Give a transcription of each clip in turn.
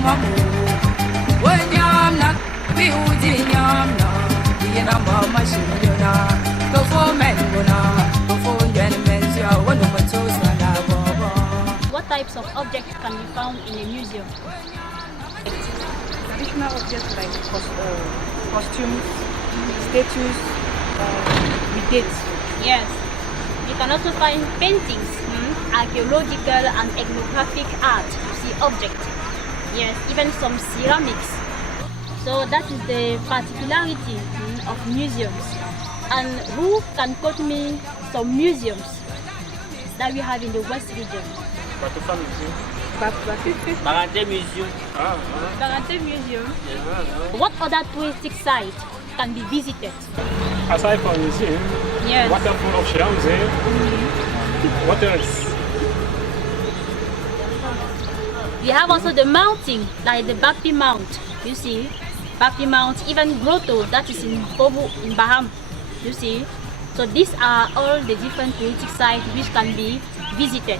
What types of objects can be found in a museum? Traditional objects like costumes, statues, with dates. Yes. You can also find paintings, archaeological and ethnographic art, you see objects. Yes, even some ceramics. So that is the particularity of museums. And who can quote me some museums that we have in the West region? Batofa Museum. Barante Museum. Barante Museum. What other touristic site can be visited? Aside from museum, Yes. waterfall of Shiramze. What else? We have also the mountain, like the Bapi Mount. You see, Bapi Mount, even Grotto, that is in Bobu in Baham. You see, so these are all the different touristic sites which can be visited.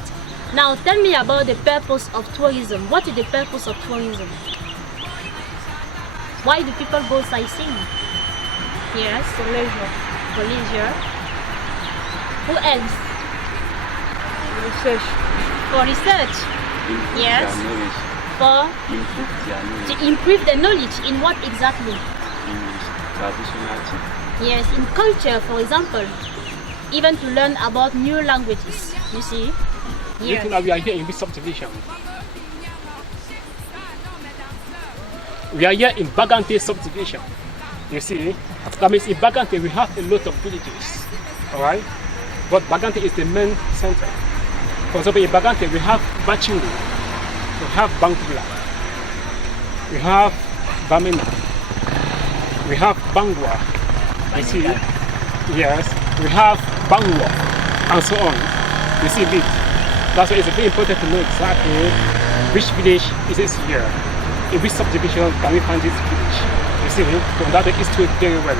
Now, tell me about the purpose of tourism. What is the purpose of tourism? Why do people go sightseeing? Yes, for leisure. For leisure. Who else? Research. For research. Yes. For to improve the knowledge in what exactly? Yes, in culture, for example, even to learn about new languages. You see? You think that we are here in this subdivision? We are here in Bagante subdivision. You see? That means in Bagante we have a lot of villages. Alright? But Bagante is the main center. For example, in Bagante we have Bachingu, we have Bankula, we have Bamena, we have Bangwa. You see? Yes, we have Bangwa, and so on. You see this? That's why it's very important to know exactly which village is this here. In which subdivision can we find this village? You see, from that is to very well.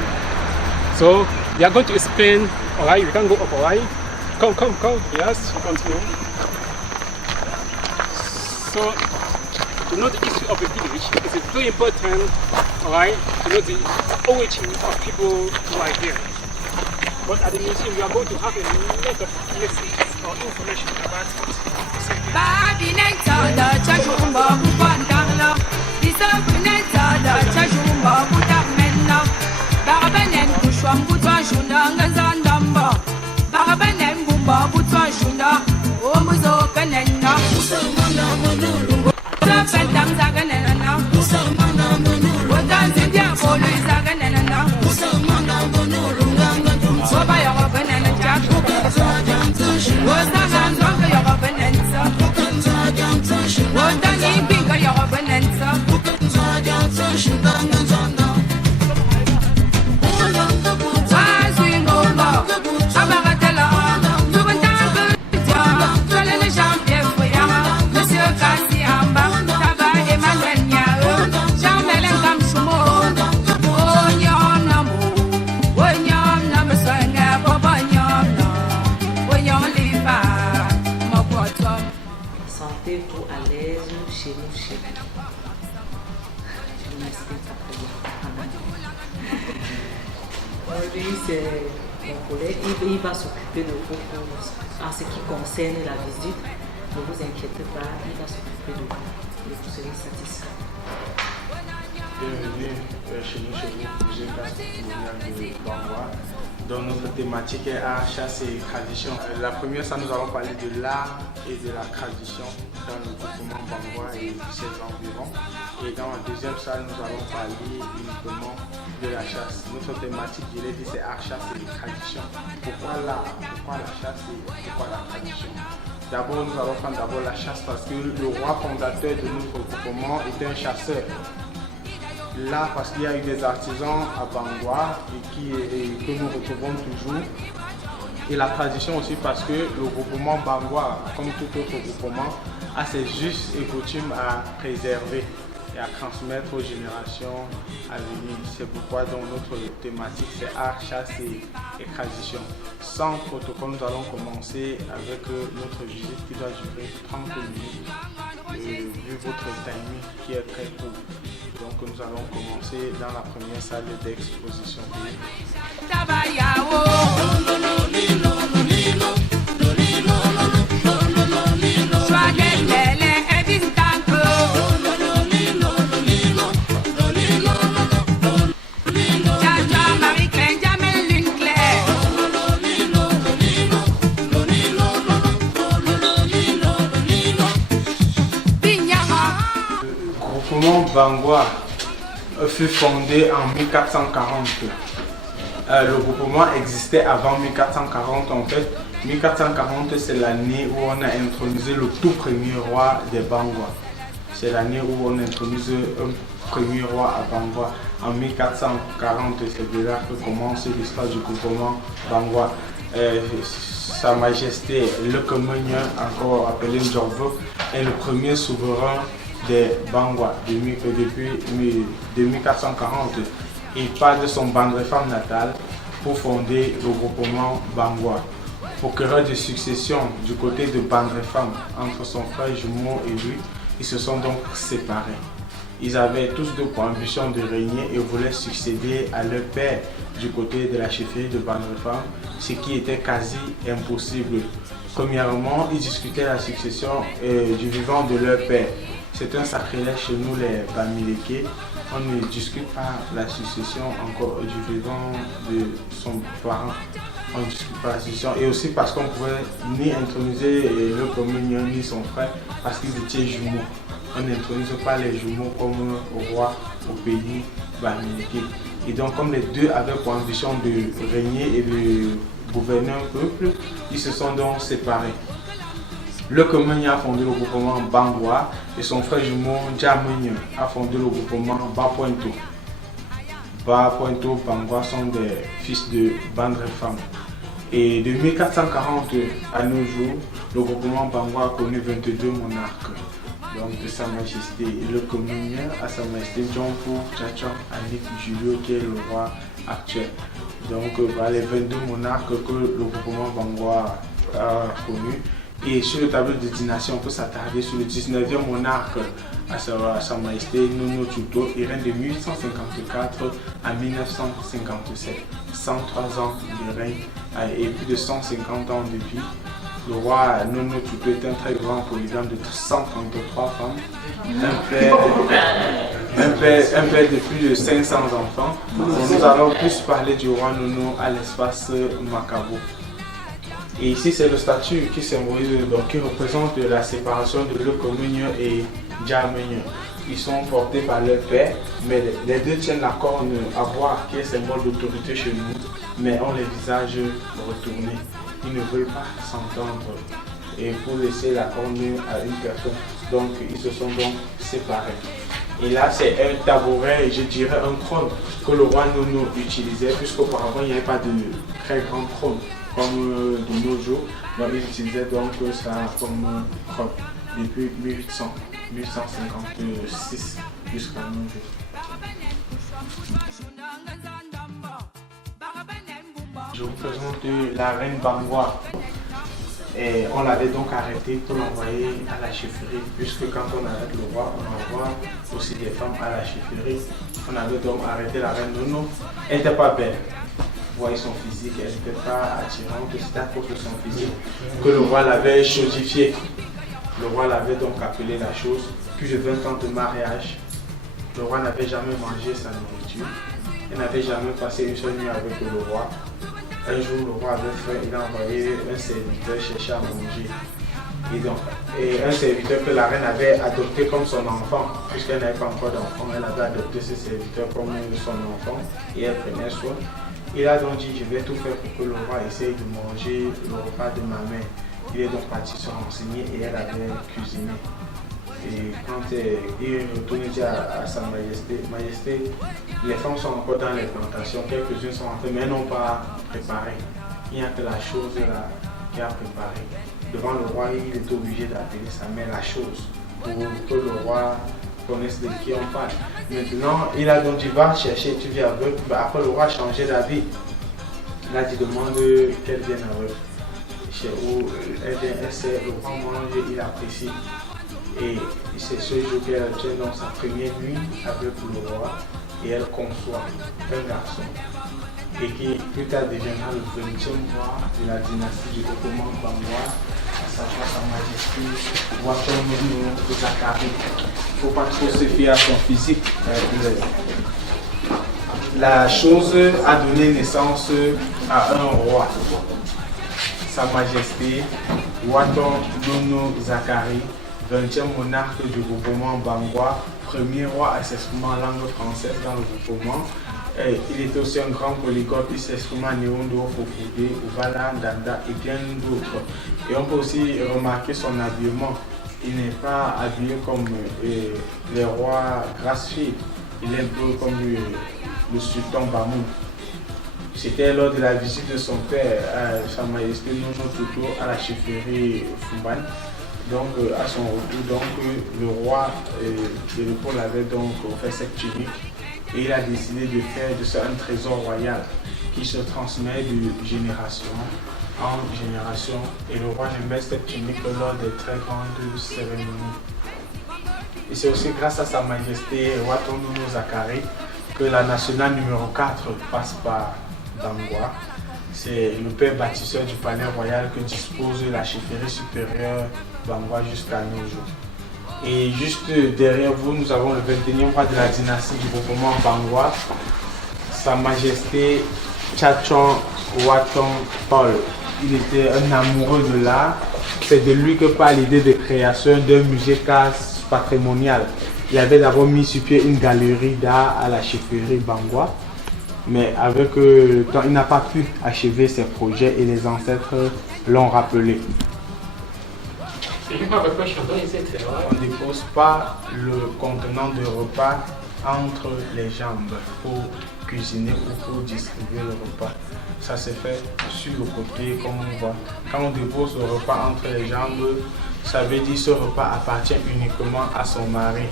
So they are going to explain. Alright, we can go up. Alright, come. Yes, we continue. So to know the history of the village is very important. Alright, to know the origin of people who are here. But at the museum, we are going to have a lot of messages or information about it. Sentez-vous à l'aise chez nous, chez vous. Je ne m'explique pas très bien. Lui, c'est mon collègue. Il va s'occuper de vous en ce qui concerne la visite. Ne vous inquiétez pas, il va s'occuper de vous et vous serez satisfait. Bienvenue chez nous, musée patrimonial de Bangwa. Donc notre thématique est art, chasse et tradition. La première, ça nous allons parler de l'art et de la tradition dans le groupement Bangwa et ses environs. Et dans la deuxième salle, nous allons parler uniquement de la chasse. Notre thématique, je l'ai dit, c'est art, chasse et tradition. Pourquoi l'art? Pourquoi la chasse et pourquoi la tradition? D'abord, nous allons prendre d'abord la chasse parce que le roi fondateur de notre groupement était un chasseur. Là, parce qu'il y a eu des artisans à Bangwa et que nous retrouvons toujours. Et la tradition aussi parce que le groupement Bangwa, comme tout autre groupement, a ses us et coutumes à préserver et à transmettre aux générations à venir. C'est pourquoi donc notre thématique c'est art, chasse et tradition. Sans protocole, nous allons commencer avec notre visite qui doit durer 30 minutes. vu votre timing qui est très court. Donc nous allons commencer dans la première salle d'exposition. Le groupement Bangwa fut fondé en 1440. Le groupement existait avant 1440 en fait. 1440 c'est l'année où on a intronisé le tout premier roi des Bangwa. C'est l'année où on a intronisé un premier roi à Bangwa. En 1440 c'est de là que commence l'histoire du groupement Bangwa. Sa Majesté Le Kemenye, encore appelé Ndjorvo, est le premier souverain des Bangwa depuis 1440. Il part de son Bandrefam natal pour fonder le groupement Bangwa. Pour querelle de succession du côté de Bandrefam entre son frère jumeau et lui, ils se sont donc séparés. Ils avaient tous deux pour ambition de régner et voulaient succéder à leur père du côté de la chefferie de Bandrefam, ce qui était quasi impossible. Premièrement, ils discutaient la succession du vivant de leur père. C'est un sacrilège chez nous les Bamileke. On ne discute pas la succession encore du vivant de son parent. On ne discute pas la succession. Et aussi parce qu'on ne pouvait ni introniser le communion ni son frère parce qu'ils étaient jumeaux. On n'intronise pas les jumeaux comme roi au pays Bamileke. Et donc comme les deux avaient pour ambition de régner et de gouverner un peuple, ils se sont donc séparés. Le Kemenye a fondé le groupement Bangwa et son frère jumeau Djamenye a fondé le groupement Bapointo. Bapointo Bangwa sont des fils de Bandrefam. Et de 1440 à nos jours, le groupement Bangwa a connu 22 monarques. Donc de Sa Majesté Le Kemenye à Sa Majesté Djompo Tchatchon Anik Julio qui est le roi actuel. Donc voilà les 22 monarques que le groupement Bangwa a connu. Et sur le tableau de dynastie, on peut s'attarder sur le 19e monarque, à Sa Majesté Nono Tchouto. Il règne de 1854 à 1957. 103 ans de règne et plus de 150 ans depuis. Le roi Nono Tchouto est un très grand polygame de 133 femmes, un père de plus de 500 enfants. Nous allons plus parler du roi Nono à l'espace Makabo. Et ici c'est le statut qui symbolise, donc qui représente la séparation de Le Kemenye et Djamenye. Ils sont portés par leur père, mais les deux tiennent la corne à bois qui est symbole d'autorité chez nous, mais ont les visages retournés. Ils ne veulent pas s'entendre et pour laisser la corne à une personne. Donc ils se sont donc séparés. Et là c'est un tabouret, je dirais un trône que le roi Nono utilisait, puisqu'auparavant il n'y avait pas de très grand trône comme de nos jours. Donc ils utilisaient donc ça comme trône depuis 1856 jusqu'à nos jours. Je vous présente la reine Bangwa. Et on l'avait donc arrêté pour l'envoyer à la chefferie, puisque quand on arrête le roi, on envoie aussi des femmes à la chefferie. On avait donc arrêté la reine Nono. Elle n'était pas belle. Vous voyez son physique, elle n'était pas attirante, c'était à cause de son physique que le roi l'avait chosifié. Le roi l'avait donc appelé la chose. Plus de 20 ans de mariage. Le roi n'avait jamais mangé sa nourriture. Il n'avait jamais passé une seule nuit avec le roi. Un jour, le roi avait faim, il a envoyé un serviteur chercher à manger. Et un serviteur que la reine avait adopté comme son enfant, puisqu'elle n'avait pas encore d'enfant, elle avait adopté ce serviteur comme son enfant et elle prenait soin. Il a donc dit, je vais tout faire pour que le roi essaye de manger le repas de ma mère. Il est donc parti se renseigner et elle avait cuisiné. Et quand il retourne dire à Sa Majesté, Majesté, les femmes sont encore dans les plantations, quelques-unes sont entrées, mais elles n'ont pas préparé. Il n'y a que la chose là qui a préparé. Devant le roi, il est obligé d'appeler sa mère la chose pour que le roi connaisse de qui on parle. Maintenant, il a donc dit, va chercher, tu viens avec. Après, le roi a changé d'avis. Il a dit, demande qu'elle vienne avec. Chez où elle sait, le roi mange, il apprécie. Et c'est ce jour qu'elle tient dans sa première nuit avec le roi et elle conçoit un garçon. Et qui plus tard deviendra le 20e roi de la dynastie du Bokoman Bangwa, à savoir Sa Majesté Waton Zakari. Il ne faut pas trop se fier à son physique. La chose a donné naissance à un roi. Sa Majesté Waton Zakari, 20e monarque du Bokoman Bangwa, premier roi à s'exprimer en langue française dans le Bokoman. Il était aussi un grand polyglotte, il s'exprime en Néondo, Fofoude, Ouvala, Danda et bien d'autres. Et on peut aussi remarquer son habillement. Il n'est pas habillé comme les rois Grasfi, il est un peu comme le sultan Bamoun. C'était lors de la visite de son père, Sa Majesté Nono Toto, à la chefferie Fumban. Donc à son retour, donc, le roi de l'époque avait donc fait cette tunique. Et il a décidé de faire de ça un trésor royal qui se transmet de génération en génération. Et le roi ne met cette tunique lors des très grandes cérémonies. Et c'est aussi grâce à Sa Majesté Waton Zakari que la nationale numéro 4 passe par Bangwa. C'est le père bâtisseur du palais royal que dispose la chefferie supérieure Bangwa jusqu'à nos jours. Et juste derrière vous, nous avons le 21e roi de la dynastie du Bokoman Bangwa, Sa Majesté Tchachon Waton Paul. Il était un amoureux de l'art. C'est de lui que part l'idée de création d'un musée casse patrimonial. Il avait d'abord mis sur pied une galerie d'art à la chefferie Bangwa. Mais avec le temps, il n'a pas pu achever ses projets et les ancêtres l'ont rappelé. On ne dépose pas le contenant de repas entre les jambes pour cuisiner ou pour distribuer le repas. Ça se fait sur le côté comme on voit. Quand on dépose le repas entre les jambes, ça veut dire que ce repas appartient uniquement à son mari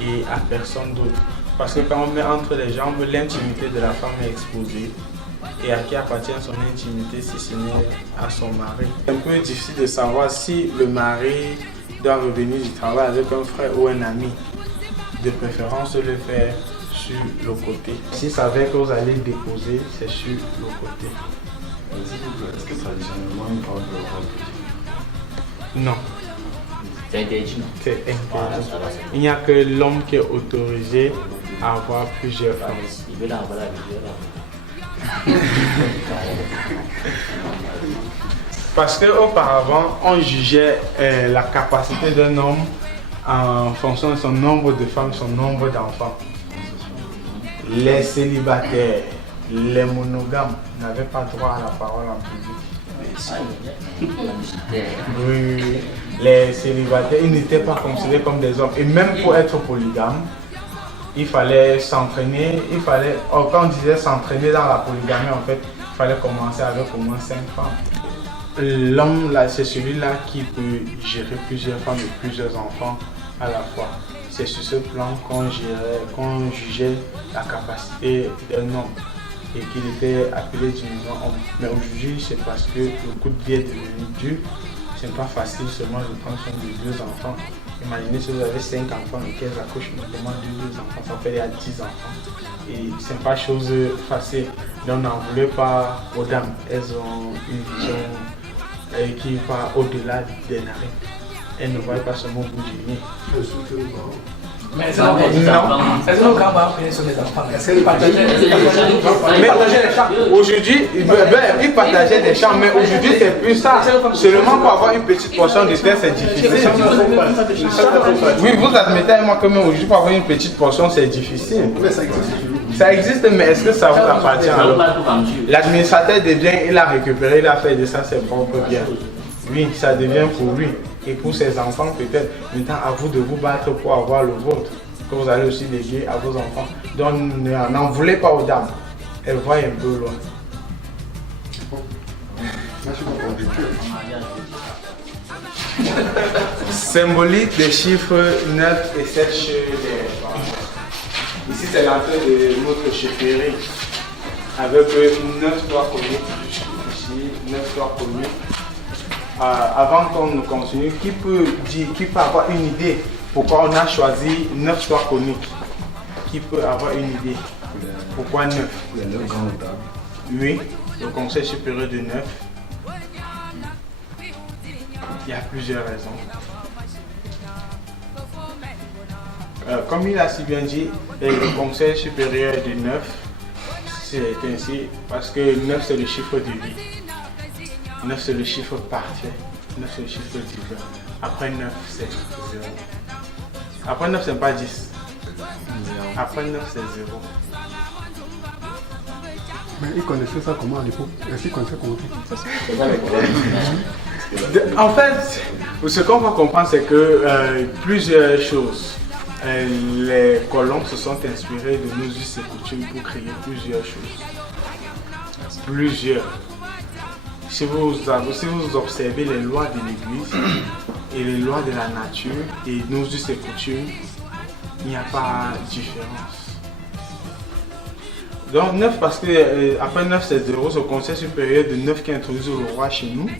et à personne d'autre. Parce que quand on met entre les jambes, l'intimité de la femme est exposée. Et à qui appartient son intimité si ce n'est à son mari. C'est un peu difficile de savoir si le mari doit revenir du travail avec un frère ou un ami. De préférence, le faire sur le côté. Si ça veut que vous allez déposer, c'est sur le côté. Est-ce que traditionnellement il parle de repas? Non. C'est interdit, non? C'est interdit. Il n'y a que l'homme qui est autorisé à avoir plusieurs femmes. Il veut la voilà, il veut la. Parce qu'auparavant, on jugeait la capacité d'un homme en fonction de son nombre de femmes, son nombre d'enfants. Les célibataires, les monogames n'avaient pas droit à la parole en public. Oui, les célibataires, ils n'étaient pas considérés comme des hommes. Et même pour être polygame, il fallait s'entraîner, quand on disait s'entraîner dans la polygamie, en fait, il fallait commencer avec au moins 5 femmes. L'homme, c'est celui-là qui peut gérer plusieurs femmes et plusieurs enfants à la fois. C'est sur ce plan qu'on jugeait la capacité d'un homme et qu'il était appelé dirigeant homme. Mais aujourd'hui, c'est parce que le coût de vie est devenu dur. C'est pas facile seulement de prendre soin de 2 enfants. Imaginez si vous avez 5 enfants et qu'elles accouchent notamment de 2 enfants, ça fait 10 enfants. Et c'est pas chose facile. Donc on n'en voulait pas aux dames. Elles ont une vision qui va au-delà des narines. Elles ne voient pas seulement au bout du nez. Mais est-ce que nos grands-parents prenaient sur les enfants? Est-ce qu'ils partageaient les champs? Aujourd'hui, ils partageaient des champs, mais aujourd'hui c'est plus ça. Seulement pour avoir une petite portion de terre, c'est difficile. Oui, vous admettez avec moi que même aujourd'hui pour avoir une petite portion, c'est difficile. Ça existe, mais est-ce que ça vous appartient alors? L'administrateur des biens, il a récupéré, il a fait de ça ses propres biens. Oui, ça devient pour lui. Et pour ses enfants peut-être. Maintenant, à vous de vous battre pour avoir le vôtre, que vous allez aussi léguer à vos enfants. Donc n'en voulez pas aux dames. Elles voient un peu loin. Symbolique des chiffres 9 et 7 chez les femmes. Ici c'est l'entrée de notre chefferie avec 9 toits connus. Ici, 9 toits connus. avant qu'on continue, qui peut avoir une idée pourquoi on a choisi 9 choix coniques? Qui peut avoir une idée? Pourquoi 9? Il y a 9 grands notables. Oui, le Conseil supérieur de 9. Il y a plusieurs raisons. Comme il a si bien dit, le Conseil supérieur de 9, c'est ainsi parce que 9 c'est le chiffre de vie. 9 c'est le chiffre parfait. 9 c'est le chiffre divin. Après 9 c'est 0. Après 9 c'est pas 10. Après 9 c'est 0. Mais ils connaissaient ça comment à l'époque? Est-ce qu'ils connaissaient comment? En fait, ce qu'on va comprendre, c'est que plusieurs choses. Les colons se sont inspirés de nos us et coutumes pour créer plusieurs choses. Plusieurs. Si vous observez les lois de l'Église et les lois de la nature et nos us et coutumes, il n'y a pas de différence. Donc 9 parce que après 9 c'est 0, ce conseil supérieur de 9 qui introduit le roi chez nous.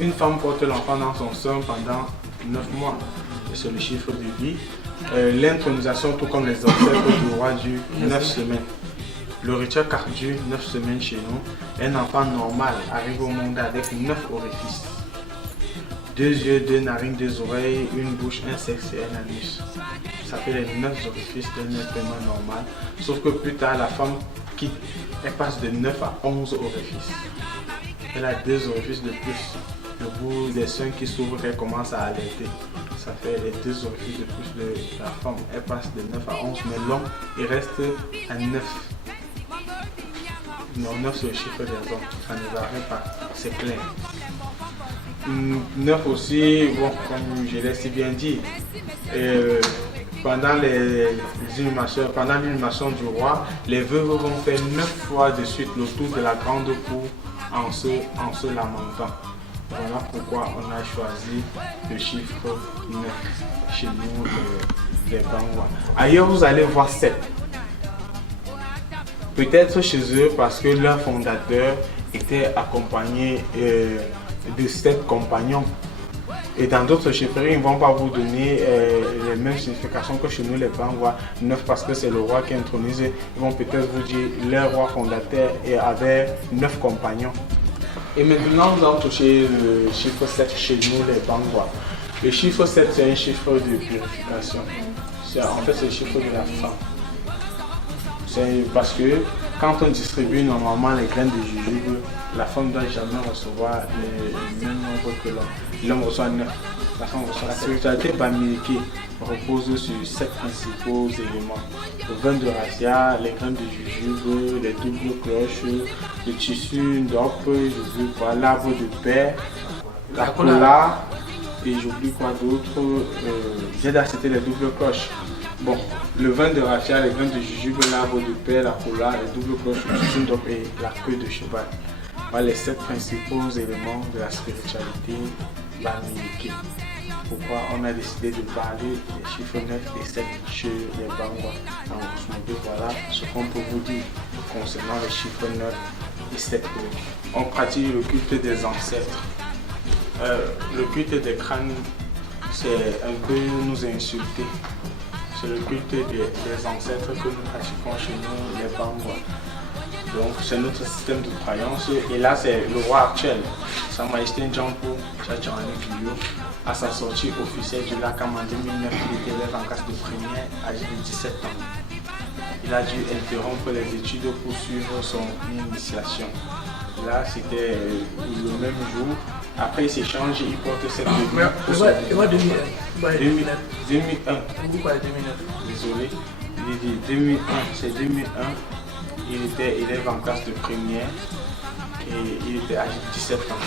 Une femme porte l'enfant dans son sein pendant 9 mois. Et c'est le chiffre de vie. L'intronisation, tout comme les obsèques du roi, dure 9 semaines. Le rituel cardiaque dure 9 semaines chez nous. Un enfant normal arrive au monde avec 9 orifices. 2 yeux, 2 narines, 2 oreilles, une bouche, un sexe et un anus. Ça fait les 9 orifices d'un être humain normal. Sauf que plus tard, la femme elle passe de 9 à 11 orifices. Elle a 2 orifices de plus. Le bout des seins qui s'ouvre, elle commence à allaiter. Ça fait les 2 orifices de plus de la femme. Elle passe de 9 à 11, mais l'homme, il reste à 9. Non, 9 c'est le chiffre des hommes. Ça ne varie pas. C'est clair. 9 aussi, bon, comme je l'ai si bien dit, pendant l'inhumation du roi, les veuves vont faire 9 fois de suite le tour de la grande cour en se lamentant. Voilà pourquoi on a choisi le chiffre 9 chez nous, les Bangwa. Ailleurs, vous allez voir 7. Peut-être chez eux parce que leur fondateur était accompagné de 7 compagnons. Et dans d'autres chiffreries, ils ne vont pas vous donner les mêmes significations que chez nous, les Bangwa. 9 parce que c'est le roi qui est intronisé. Ils vont peut-être vous dire leur roi fondateur avait 9 compagnons. Et maintenant, nous allons toucher le chiffre 7 chez nous, les Bangwa. Le chiffre 7, c'est un chiffre de purification. En fait, c'est le chiffre de la femme. C'est parce que quand on distribue normalement les graines de jujube, la femme ne doit jamais recevoir le même nombre que l'homme. L'homme reçoit 9. La femme reçoit 7. La spiritualité bamileke repose sur 7 principaux éléments. Le vin de razzia, les graines de jujube, les doubles cloches, le tissu d'orpe, j'oublie quoi, l'arbre de paix, la cola, et j'oublie quoi d'autre. J'ai d'accepter les doubles cloches. Bon, le vin de razzia, les graines de jujube, l'arbre de paix, la cola, les doubles cloches, le tissu d'orpe et la queue de cheval. Voilà les 7 principaux éléments de la spiritualité bamileke. Pourquoi on a décidé de parler des chiffres 9 et 7 chez les Bangwa. Voilà ce qu'on peut vous dire concernant les chiffres 9 et 7. On pratique le culte des ancêtres. Le culte des crânes, c'est un peu nous insulter. C'est le culte des ancêtres que nous pratiquons chez nous, les Bangwa. Donc c'est notre système de croyance. Et là c'est le roi actuel, Sa Majesté Njampo Tchatchouane Kuyo. À sa sortie officielle du lac en 2009, il était élève en classe de première, âgé de 17 ans. Il a dû interrompre les études pour suivre son initiation. Là, c'était le même jour. Après, il s'est changé, il porte cette tenue. Il va 2001. 2001. Pourquoi 2009? Désolé. Il dit 2001, c'est 2001. Il était élève en classe de première et il était âgé de 17 ans.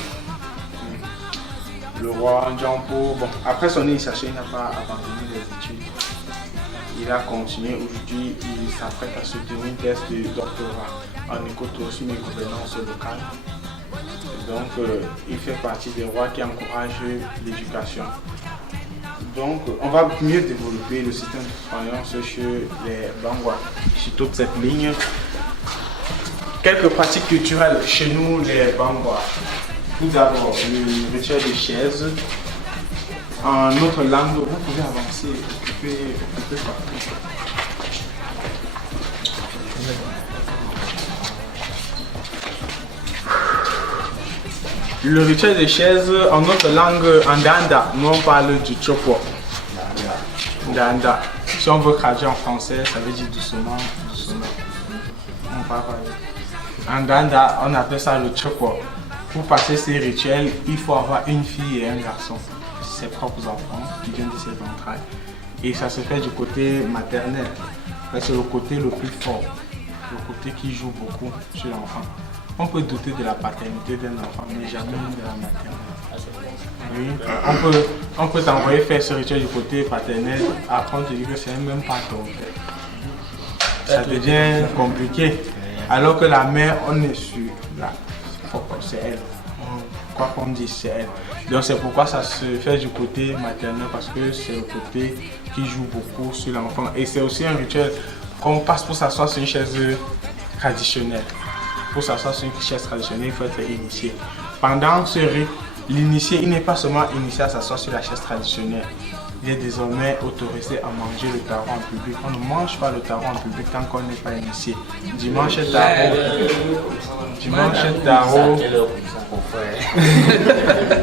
Le roi Njampo, bon, après son initiation, il n'a pas abandonné les études. Il a continué. Aujourd'hui, il s'apprête à soutenir une thèse de doctorat en écotourisme et gouvernance locale. Donc, il fait partie des rois qui encouragent l'éducation. Donc, on va mieux développer le système de croyance chez les Bangwa, sur toute cette ligne. Quelques pratiques culturelles chez nous, les Bangwa. Tout d'abord, le rituel des chaises. En notre langue, vous pouvez avancer, occuper ça. Le rituel des chaises, en notre langue, en Danda, nous on parle du chopo. Danda. Si on veut traduire en français, ça veut dire doucement, doucement. On parle pas. En Danda, on appelle ça le chopo. Pour passer ces rituels, il faut avoir une fille et un garçon, ses propres enfants qui viennent de ses entrailles. Et ça se fait du côté maternel. C'est le côté le plus fort, le côté qui joue beaucoup sur l'enfant. On peut douter de la paternité d'un enfant, mais jamais de la maternelle. Oui, on peut t'envoyer faire ce rituel du côté paternel, après on te dit que c'est même pas ton frère. Ça devient compliqué. Alors que la mère, on est sûr, là, c'est elle. Quoi qu'on dise, c'est elle. Donc c'est pourquoi ça se fait du côté maternel, parce que c'est le côté qui joue beaucoup sur l'enfant. Et c'est aussi un rituel qu'on passe pour s'asseoir sur une chaise traditionnelle. Pour s'asseoir sur une chaise traditionnelle, il faut être initié. Pendant ce rite, l'initié, il n'est pas seulement initié à s'asseoir sur la chaise traditionnelle. Il est désormais autorisé à manger le taro en public. On ne mange pas le taro en public tant qu'on n'est pas initié. Dimanche taro.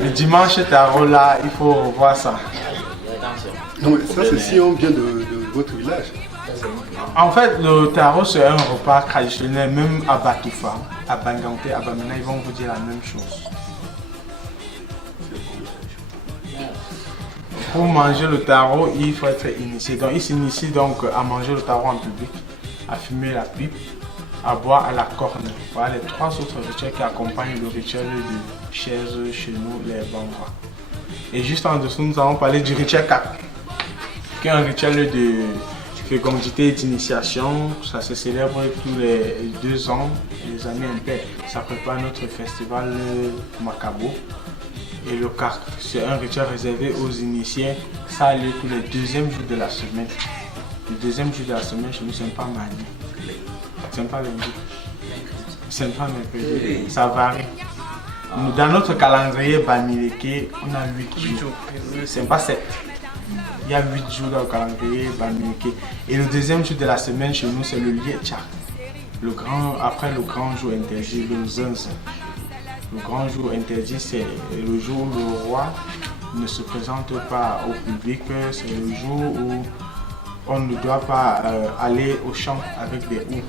Le dimanche taro là, il faut revoir ça. Non mais ça c'est si on vient de votre village. En fait, le taro c'est un repas traditionnel, même à Batoufa, à Banganté, à Bamena, ils vont vous dire la même chose. Pour manger le taro, il faut être initié. Donc, il s'initie donc à manger le taro en public, à fumer la pipe, à boire à la corne. Voilà les trois autres rituels qui accompagnent le rituel de chaise chez nous, les Bangwa. Et juste en dessous, nous allons parler du rituel Kak, qui est un rituel de fécondité et d'initiation. Ça se célèbre tous les 2 ans, les années impaires. Ça prépare notre festival Makabo. Et le Kak, c'est un rituel réservé aux initiés. Ça a lieu tous les 2e jours de la semaine. Le 2e jour de la semaine, chez nous, c'est pas mardi. C'est pas lundi. C'est pas mercredi. Ça varie. Dans notre calendrier Bamileke, on a 8 jours. C'est pas 7. Il y a 8 jours dans le calendrier Bamileke. Et le 2e jour de la semaine, chez nous, c'est le Lietcha. Après le grand jour interdit, le Zunz. Le grand jour interdit, c'est le jour où le roi ne se présente pas au public. C'est le jour où on ne doit pas aller au champ avec des houes.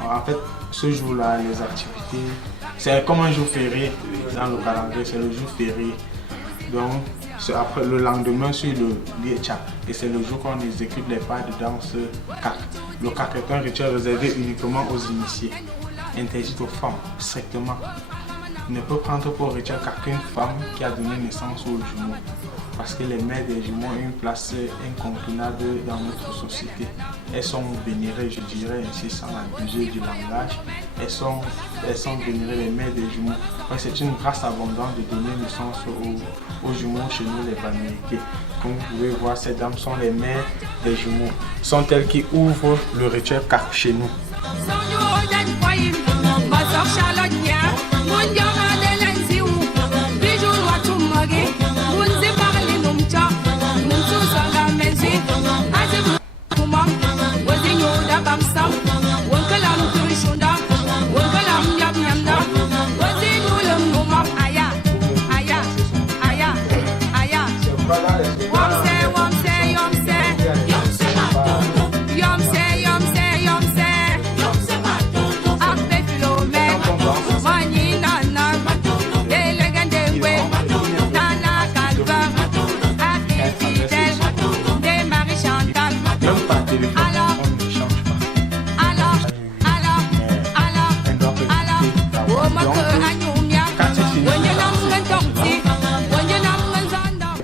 En fait, ce jour-là, les activités, c'est comme un jour férié dans le calendrier, c'est le jour férié. Donc, c'est après le lendemain sur le Lietcha. Et c'est le jour qu'on exécute les pas de danse Kak. Le Kak est un rituel réservé uniquement aux initiés. Interdit aux femmes, strictement. Il ne peut prendre pour rituel qu'une femme qui a donné naissance aux jumeaux. Parce que les mères des jumeaux ont une place incontournable dans notre société. Elles sont vénérées, je dirais ainsi sans abuser du langage. Elles sont vénérées, les mères des jumeaux. C'est une grâce abondante de donner naissance aux jumeaux chez nous, les Bamileke. Comme vous pouvez voir, ces dames sont les mères des jumeaux. Sont elles qui ouvrent le rituel Kak chez nous.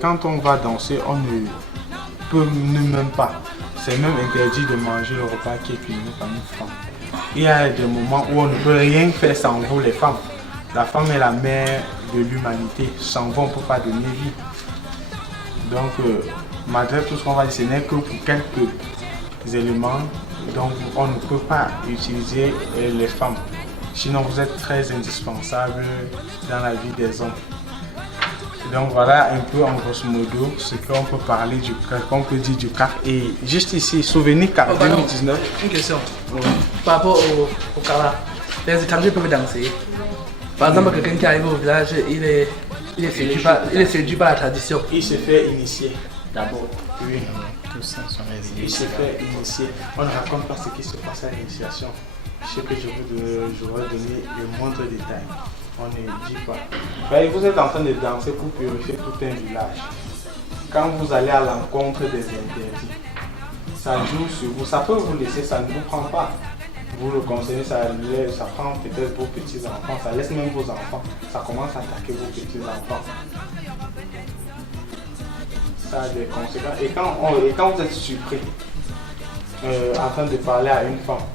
Quand on va danser, on ne peut même pas. C'est même interdit de manger le repas qui est cuisiné par une femme. Il y a des moments où on ne peut rien faire sans vous, les femmes. La femme est la mère de l'humanité. Sans vous, on ne peut pas donner vie. Donc, malgré tout ce qu'on va dire, ce n'est que pour quelques éléments. Donc, on ne peut pas utiliser les femmes. Sinon, vous êtes très indispensable dans la vie des hommes. Et donc voilà un peu en grosso modo ce qu'on peut parler qu'on peut dire du CAF. Et juste ici, souvenir CAF 2019. Une question. Par rapport au Kara, les étrangers peuvent danser. Par exemple, quelqu'un qui arrive au village, il est séduit par la tradition. Il se fait initier. D'abord. Oui. Tout ça sont les Il se fait initier. On ne raconte pas ce qui se passe à l'initiation. Je sais que je vais donner le moindre détail. On ne dit pas. Ben, vous êtes en train de danser pour purifier tout un village. Quand vous allez à l'encontre des interdits, ça joue sur vous. Ça peut vous laisser, ça ne vous prend pas. Vous le conseillez, ça prend peut-être vos petits-enfants, ça laisse même vos enfants. Ça commence à attaquer vos petits-enfants. Ça a des conséquences. Et quand vous êtes surpris en train de parler à une femme,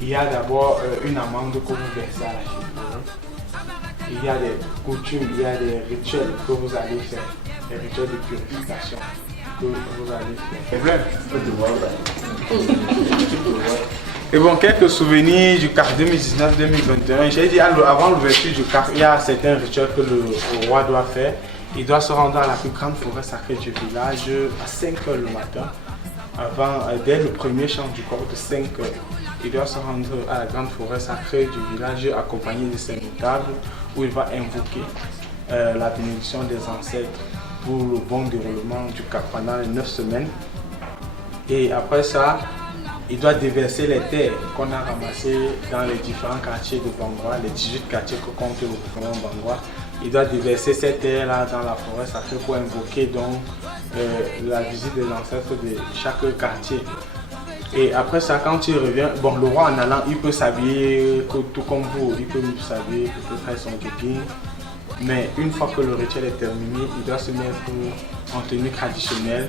il y a d'abord une amende que vous versez à la chef. Il y a des coutumes, il y a des rituels que vous allez faire, des rituels de purification que vous allez faire. Problème. Et bon, quelques souvenirs du CAF 2019-2021. J'ai dit avant l'ouverture du CAF, il y a certains rituels que le roi doit faire. Il doit se rendre à la plus grande forêt sacrée du village à 5 h le matin. Dès le premier chant du corps de 5 h, il doit se rendre à la grande forêt sacrée du village accompagné de ses notables où il va invoquer la bénédiction des ancêtres pour le bon déroulement du CAF pendant les 9 semaines. Et après ça, il doit déverser les terres qu'on a ramassées dans les différents quartiers de Bangwa, les 18 quartiers que compte le gouvernement Bangwa. Il doit déverser ces terres-là dans la forêt sacrée pour invoquer donc la visite des ancêtres de chaque quartier. Et après ça, quand il revient, bon, le roi en allant, il peut s'habiller tout comme vous, il peut s'habiller, peut-être avec son képi. Mais une fois que le rituel est terminé, il doit se mettre en tenue traditionnelle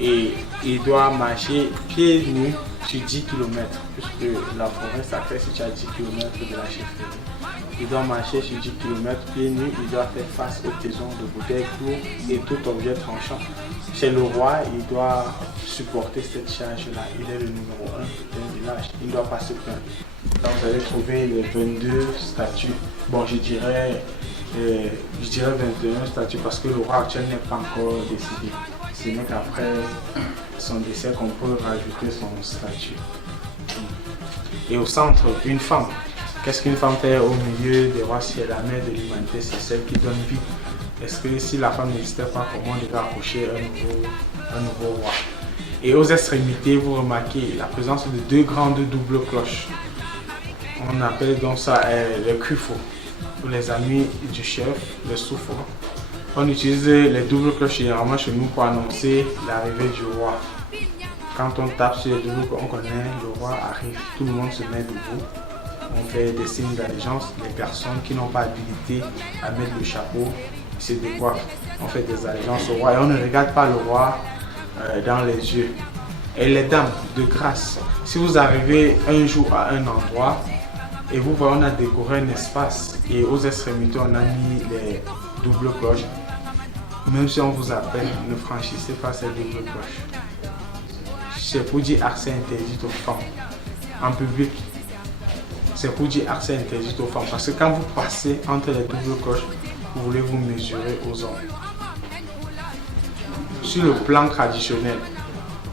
et il doit marcher pieds nus sur 10 km, puisque la forêt sacrée est située à 10 km de la chefferie. Il doit marcher sur 10 km pieds nus, il doit faire face aux taisons de bouteilles, clous et tout objet tranchant. Chez le roi, il doit supporter cette charge-là. Il est le numéro 1 d'un village. Il ne doit pas se plaindre. Donc vous allez trouver les 22 statues. Bon, je dirais 21 statues parce que le roi actuel n'est pas encore décidé. Ce n'est qu'après son décès qu'on peut rajouter son statut. Et au centre, une femme. Qu'est-ce qu'une femme fait au milieu des rois? Si elle est la mère de l'humanité, c'est celle qui donne vie. Est-ce que si la femme n'existait pas, comment on devait accoucher un nouveau roi? Et aux extrémités, vous remarquez la présence de deux grandes doubles cloches. On appelle donc ça le kufo. Pour les amis du chef, le soufo. On utilise les doubles cloches généralement chez nous pour annoncer l'arrivée du roi. Quand on tape sur les doubles cloches, on connaît le roi arrive, tout le monde se met debout. On fait des signes d'allégeance. Les garçons qui n'ont pas habilité à mettre le chapeau se décoiffent. On fait des allégeances au roi et on ne regarde pas le roi dans les yeux. Et les dames, de grâce, si vous arrivez un jour à un endroit et vous voyez, on a décoré un espace et aux extrémités on a mis les doubles cloches. Même si on vous appelle, ne franchissez pas ces doubles cloches. C'est pour dire accès interdit aux femmes. En public, c'est pour dire accès interdit aux femmes. Parce que quand vous passez entre les doubles cloches, vous voulez vous mesurer aux hommes. Sur le plan traditionnel,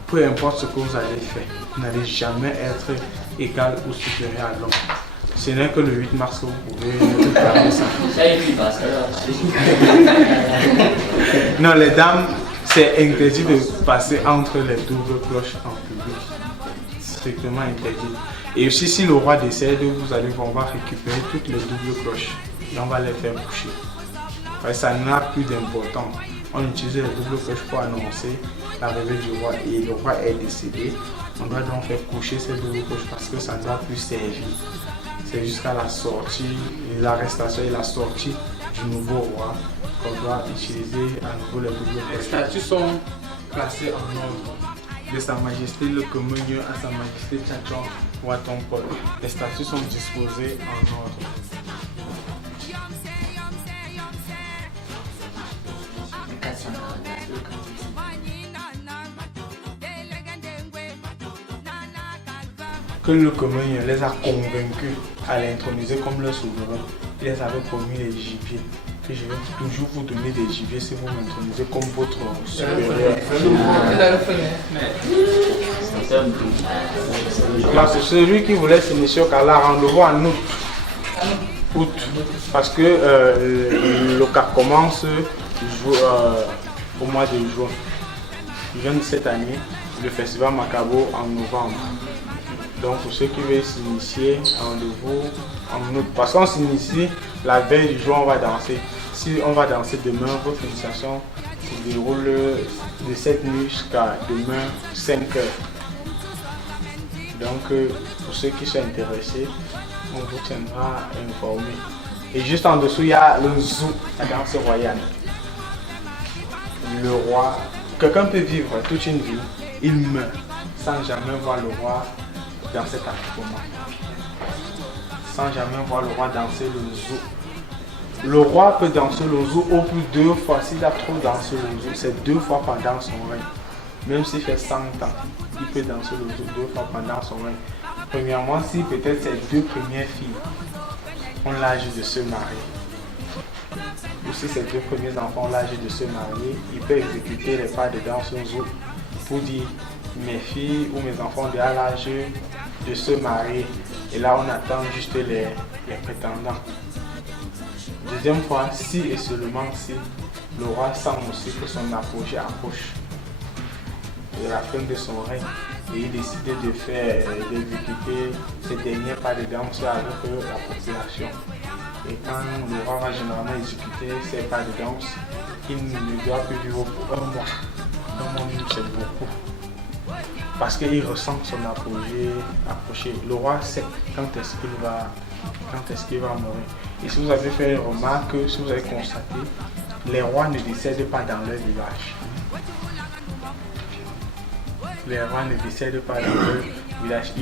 peu importe ce que vous allez faire, vous n'allez jamais être égal ou supérieur à l'homme. Ce n'est que le 8 mars que vous pouvez faire ça. Non, les dames, c'est interdit de passer entre les doubles cloches en public. Strictement interdit. Et aussi, si le roi décède, vous allez voir, on va récupérer toutes les doubles cloches et on va les faire coucher. Ça n'a plus d'importance. On utilise les doubles cloches pour annoncer l'arrivée du roi et le roi est décédé. On doit donc faire coucher ces doubles cloches parce que ça ne doit plus servir. C'est jusqu'à la sortie, l'arrestation et la sortie du nouveau roi qu'on doit utiliser à nouveau les doubles cloches. Les statues sont classées en ordre. De Sa Majesté le Communion à Sa Majesté Tchachon Waton Paul. Les statues sont disposées en ordre. que le commun les a convaincus à l'introniser comme leur souverain. Il les avait promis les gibiers. Que je vais toujours vous donner des gibiers si vous m'intronisez comme votre supérieur. Là, c'est celui qui voulait s'initier au Kala, rendez-vous en août. Parce que le cas commence au mois de juin. Il vient de cette année, le festival Macabo en novembre. Donc pour ceux qui veulent s'initier, rendez-vous en août. Parce qu'on s'initie la veille du jour, on va danser. Si on va danser demain, votre initiation se déroule de cette nuit jusqu'à demain 5 heures. Donc pour ceux qui sont intéressés, on vous tiendra informé. Et juste en dessous, il y a le zoo, la danse royale. Le roi, quelqu'un peut vivre toute une vie, il meurt sans jamais voir le roi dans cet accoutrement. Sans jamais voir le roi danser le zoo. Le roi peut danser le zoo au plus 2 fois. S'il a trop dansé le zoo, c'est 2 fois pendant son règne. Même s'il fait 100 ans, il peut danser le zoo 2 fois pendant son règne. Premièrement, si peut-être ses 2 premières filles ont l'âge de se marier, ou si ses 2 premiers enfants ont l'âge de se marier, il peut exécuter les pas de danse au zoo pour dire mes filles ou mes enfants ont déjà l'âge de se marier. Et là, on attend juste les prétendants. Deuxième fois, si et seulement si le roi sent aussi que son apogée approche de la fin de son règne et il décide d'exécuter ces derniers pas de danse avec la population. Et quand le roi va généralement exécuter ces pas de danse, il ne doit plus vivre pour 1 mois. 1 mois, c'est beaucoup. Parce qu'il ressent son apogée approcher. Le roi sait quand est-ce qu'il va mourir. Et si vous avez fait une remarque, si vous avez constaté, les rois ne décèdent pas dans leur village. Les rois ne décèdent pas dans leur village.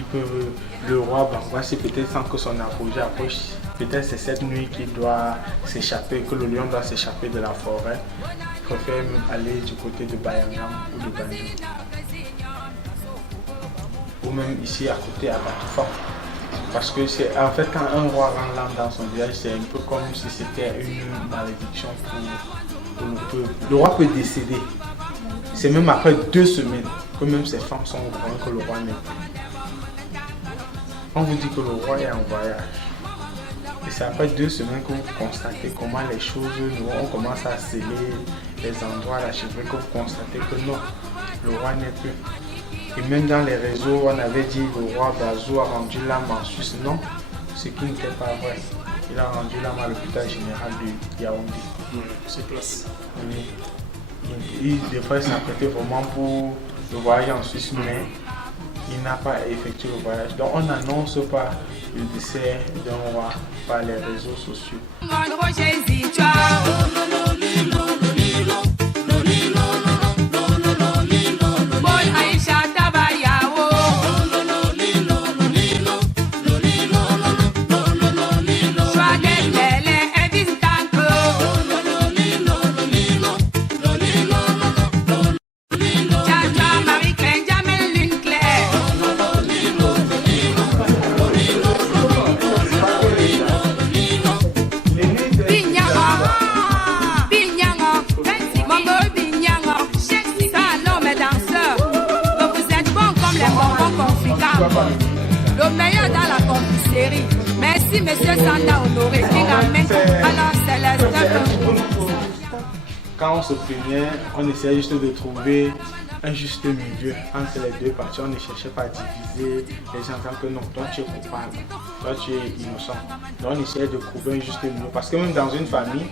Le roi Bangwa, c'est peut-être sans que son apogée approche, peut-être c'est cette nuit qu'il doit s'échapper, que le lion doit s'échapper de la forêt. Il préfère même aller du côté de Bayangam ou de Banjul. Ou même ici à côté à Batoufan. Parce que c'est en fait quand un roi rend l'âme dans son village, c'est un peu comme si c'était une malédiction pour le peuple. Le roi peut décéder. C'est même après 2 semaines que même ses femmes sont au courant que le roi n'est plus. On vous dit que le roi est en voyage. Et c'est après 2 semaines que vous constatez comment les choses, on commence à sceller les endroits, la cheveux, que vous constatez que non, le roi n'est plus. Et même dans les réseaux, on avait dit que le roi Bazou a rendu l'âme en Suisse. Non, ce qui n'était pas vrai. Il a rendu l'âme à l'hôpital général de Yaoundé. C'est place. Oui. Il devrait s'apprêter vraiment pour le voyage en Suisse, mais il n'a pas effectué le voyage. Donc on n'annonce pas le décès d'un roi par les réseaux sociaux. Le meilleur dans la commisserie. Merci, monsieur Sanda Honoré, qui ramène alors Céleste. Quand on se plaignait, on essayait juste de trouver un juste milieu entre les deux parties. On ne cherchait pas à diviser les gens en tant que non, toi tu es coupable, toi tu es innocent. Donc on essayait de trouver un juste milieu. Parce que même dans une famille,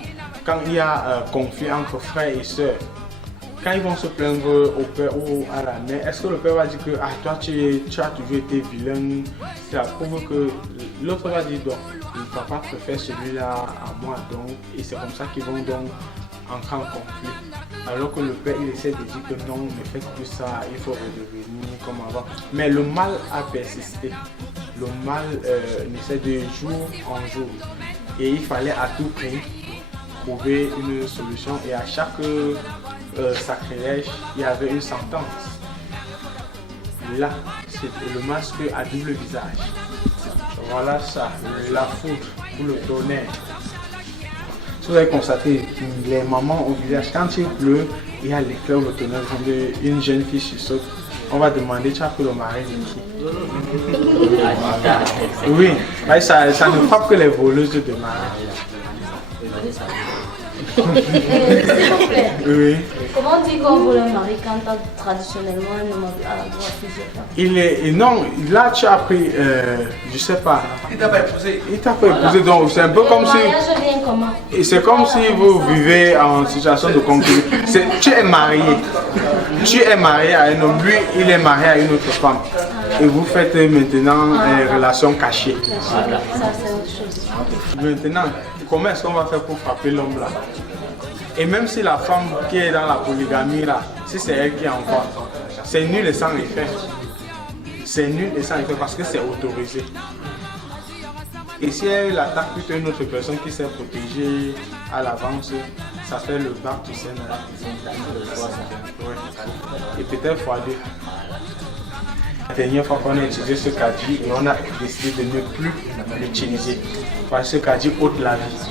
quand il y a conflit entre frères et sœurs, quand ils vont se plaindre au père ou à la mère, est-ce que le père va dire que ah, toi tu as toujours été vilain? Ça prouve que l'autre va dire donc le papa préfère celui-là à moi, donc, et c'est comme ça qu'ils vont donc entrer en conflit. Alors que le père il essaie de dire que non, ne faites plus ça, il faut redevenir comme avant. Mais le mal a persisté. Le mal naissait de jour en jour. Et il fallait à tout prix trouver une solution. Et à chaque sacrilège, il y avait une sentence. Là, c'est le masque à double visage. Voilà ça, la foudre ou le tonnerre. Si vous avez constaté, les mamans au village, quand il pleut, il y a l'éclair ou le tonnerre, une jeune fille sursaute, on va demander, tu as pris le mari de qui? Oui, ça ne frappe que les voleuses de mari. Oui. Comment on dit qu'on voulait un mari quand traditionnellement on a droit à plusieurs femmes? Non, là tu as pris, je sais pas. Il t'a pas épousé. Il t'a pas épousé, donc c'est un peu comme si. Le mariage vient comment? C'est comme si vous vivez en situation de concubinage. Tu es marié. Tu es marié à un homme, lui il est marié à une autre femme. Et vous faites maintenant une relation cachée. Ça c'est autre chose. Maintenant, comment est-ce qu'on va faire pour frapper l'homme là? Et même si la femme qui est dans la polygamie là, si c'est elle qui envoie, c'est nul et sans effet. C'est nul et sans effet parce que c'est autorisé. Et si elle attaque plutôt une autre personne qui s'est protégée à l'avance, ça fait le bac du Sénat. Ouais. Et peut-être x2. La dernière fois qu'on a utilisé ce caddie, et on a décidé de ne plus l'utiliser. Parce que ce caddie ôte la vie.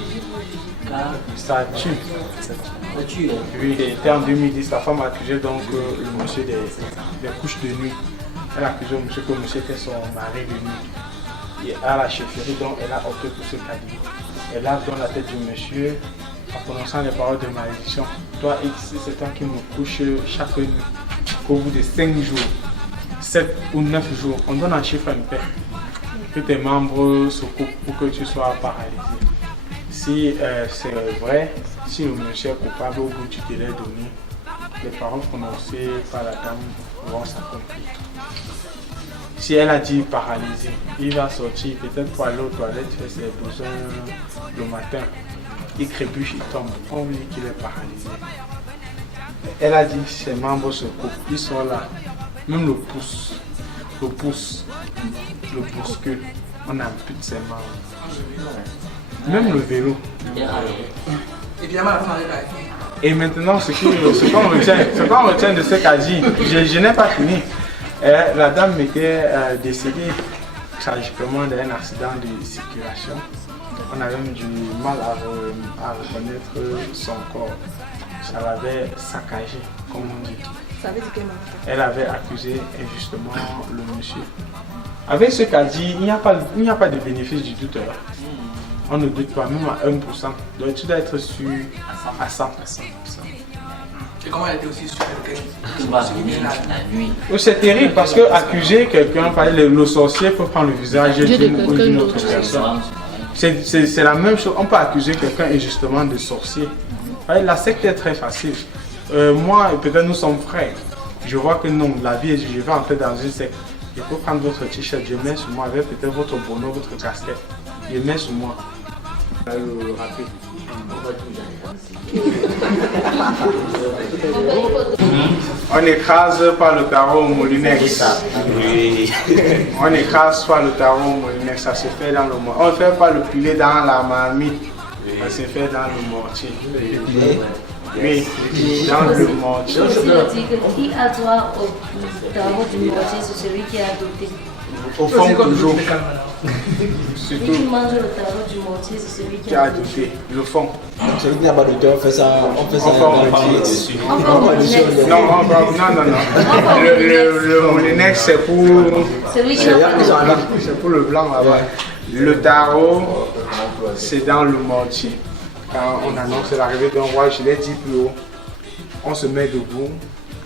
Ça tue. Oui, c'était en 2010, la femme a accusé donc le monsieur des couches de nuit. Elle a accusé le monsieur que le monsieur était son mari de nuit. Et à la chefferie, donc elle a opté pour ce caddie. Elle a dans la tête du monsieur en prononçant les paroles de malédiction. Toi X, c'est toi qui me couches chaque nuit. Au bout de 5 jours, 7 ou 9 jours, on donne un chiffre impair. Que tes membres se coupent pour que tu sois paralysé. Si c'est vrai, si le monsieur est coupable, au bout du délai donné, les paroles prononcées par la dame vont s'accomplir. Si elle a dit paralysé, il va sortir peut-être pour aller aux toilettes, faire ses besoins le matin. Il trébuche, il tombe, on dit qu'il est paralysé. Elle a dit ses membres se coupent, ils sont là. Même le pouce le bouscule, on ampute ses membres. Même le vélo. Et maintenant, ce qu'on retient de ce caddie, je n'ai pas fini. La dame était décédée tragiquement d'un accident de circulation. On avait même du mal à reconnaître son corps. Ça l'avait saccagé, comme on dit. Ça veut dire qu'elle Elle avait accusé injustement le monsieur. Avec ce caddie, il n'y a pas de bénéfice du doute. On ne doute pas, même à 1%. Donc tu dois être sûr à 100%. Et comment elle était aussi sûre la nuit? C'est terrible parce que accuser quelqu'un, le sorcier peut prendre le visage d'une autre personne. C'est la même chose. On peut accuser quelqu'un injustement de sorcier. La secte est très facile. Moi, peut-être nous sommes frères. Je vois que non, la vie est je vais entrer dans une secte. Je peux prendre votre t-shirt, je mets sur moi avec peut-être votre bonneau, votre casquette. Je mets sur moi. Le rapide. On écrase par le tarot au molinex. On écrase par le tarot au molinex, ça se fait dans le mortier. On ne fait pas le pilet dans la marmite, ça se fait dans le mortier. Oui, dans le mortier. Qui a droit au tarot du mortier, c'est celui qui a adopté. Au fond, toujours. Celui qui mange le tarot du mortier, c'est celui qui a adopté. Le fond. Celui qui n'a pas d'auteur, on fait ça dessus. Non. Le molinex, c'est pour. C'est pour le blanc là-bas. Le tarot, c'est dans le mortier. Quand on annonce l'arrivée d'un roi, je l'ai dit plus haut, on se met debout,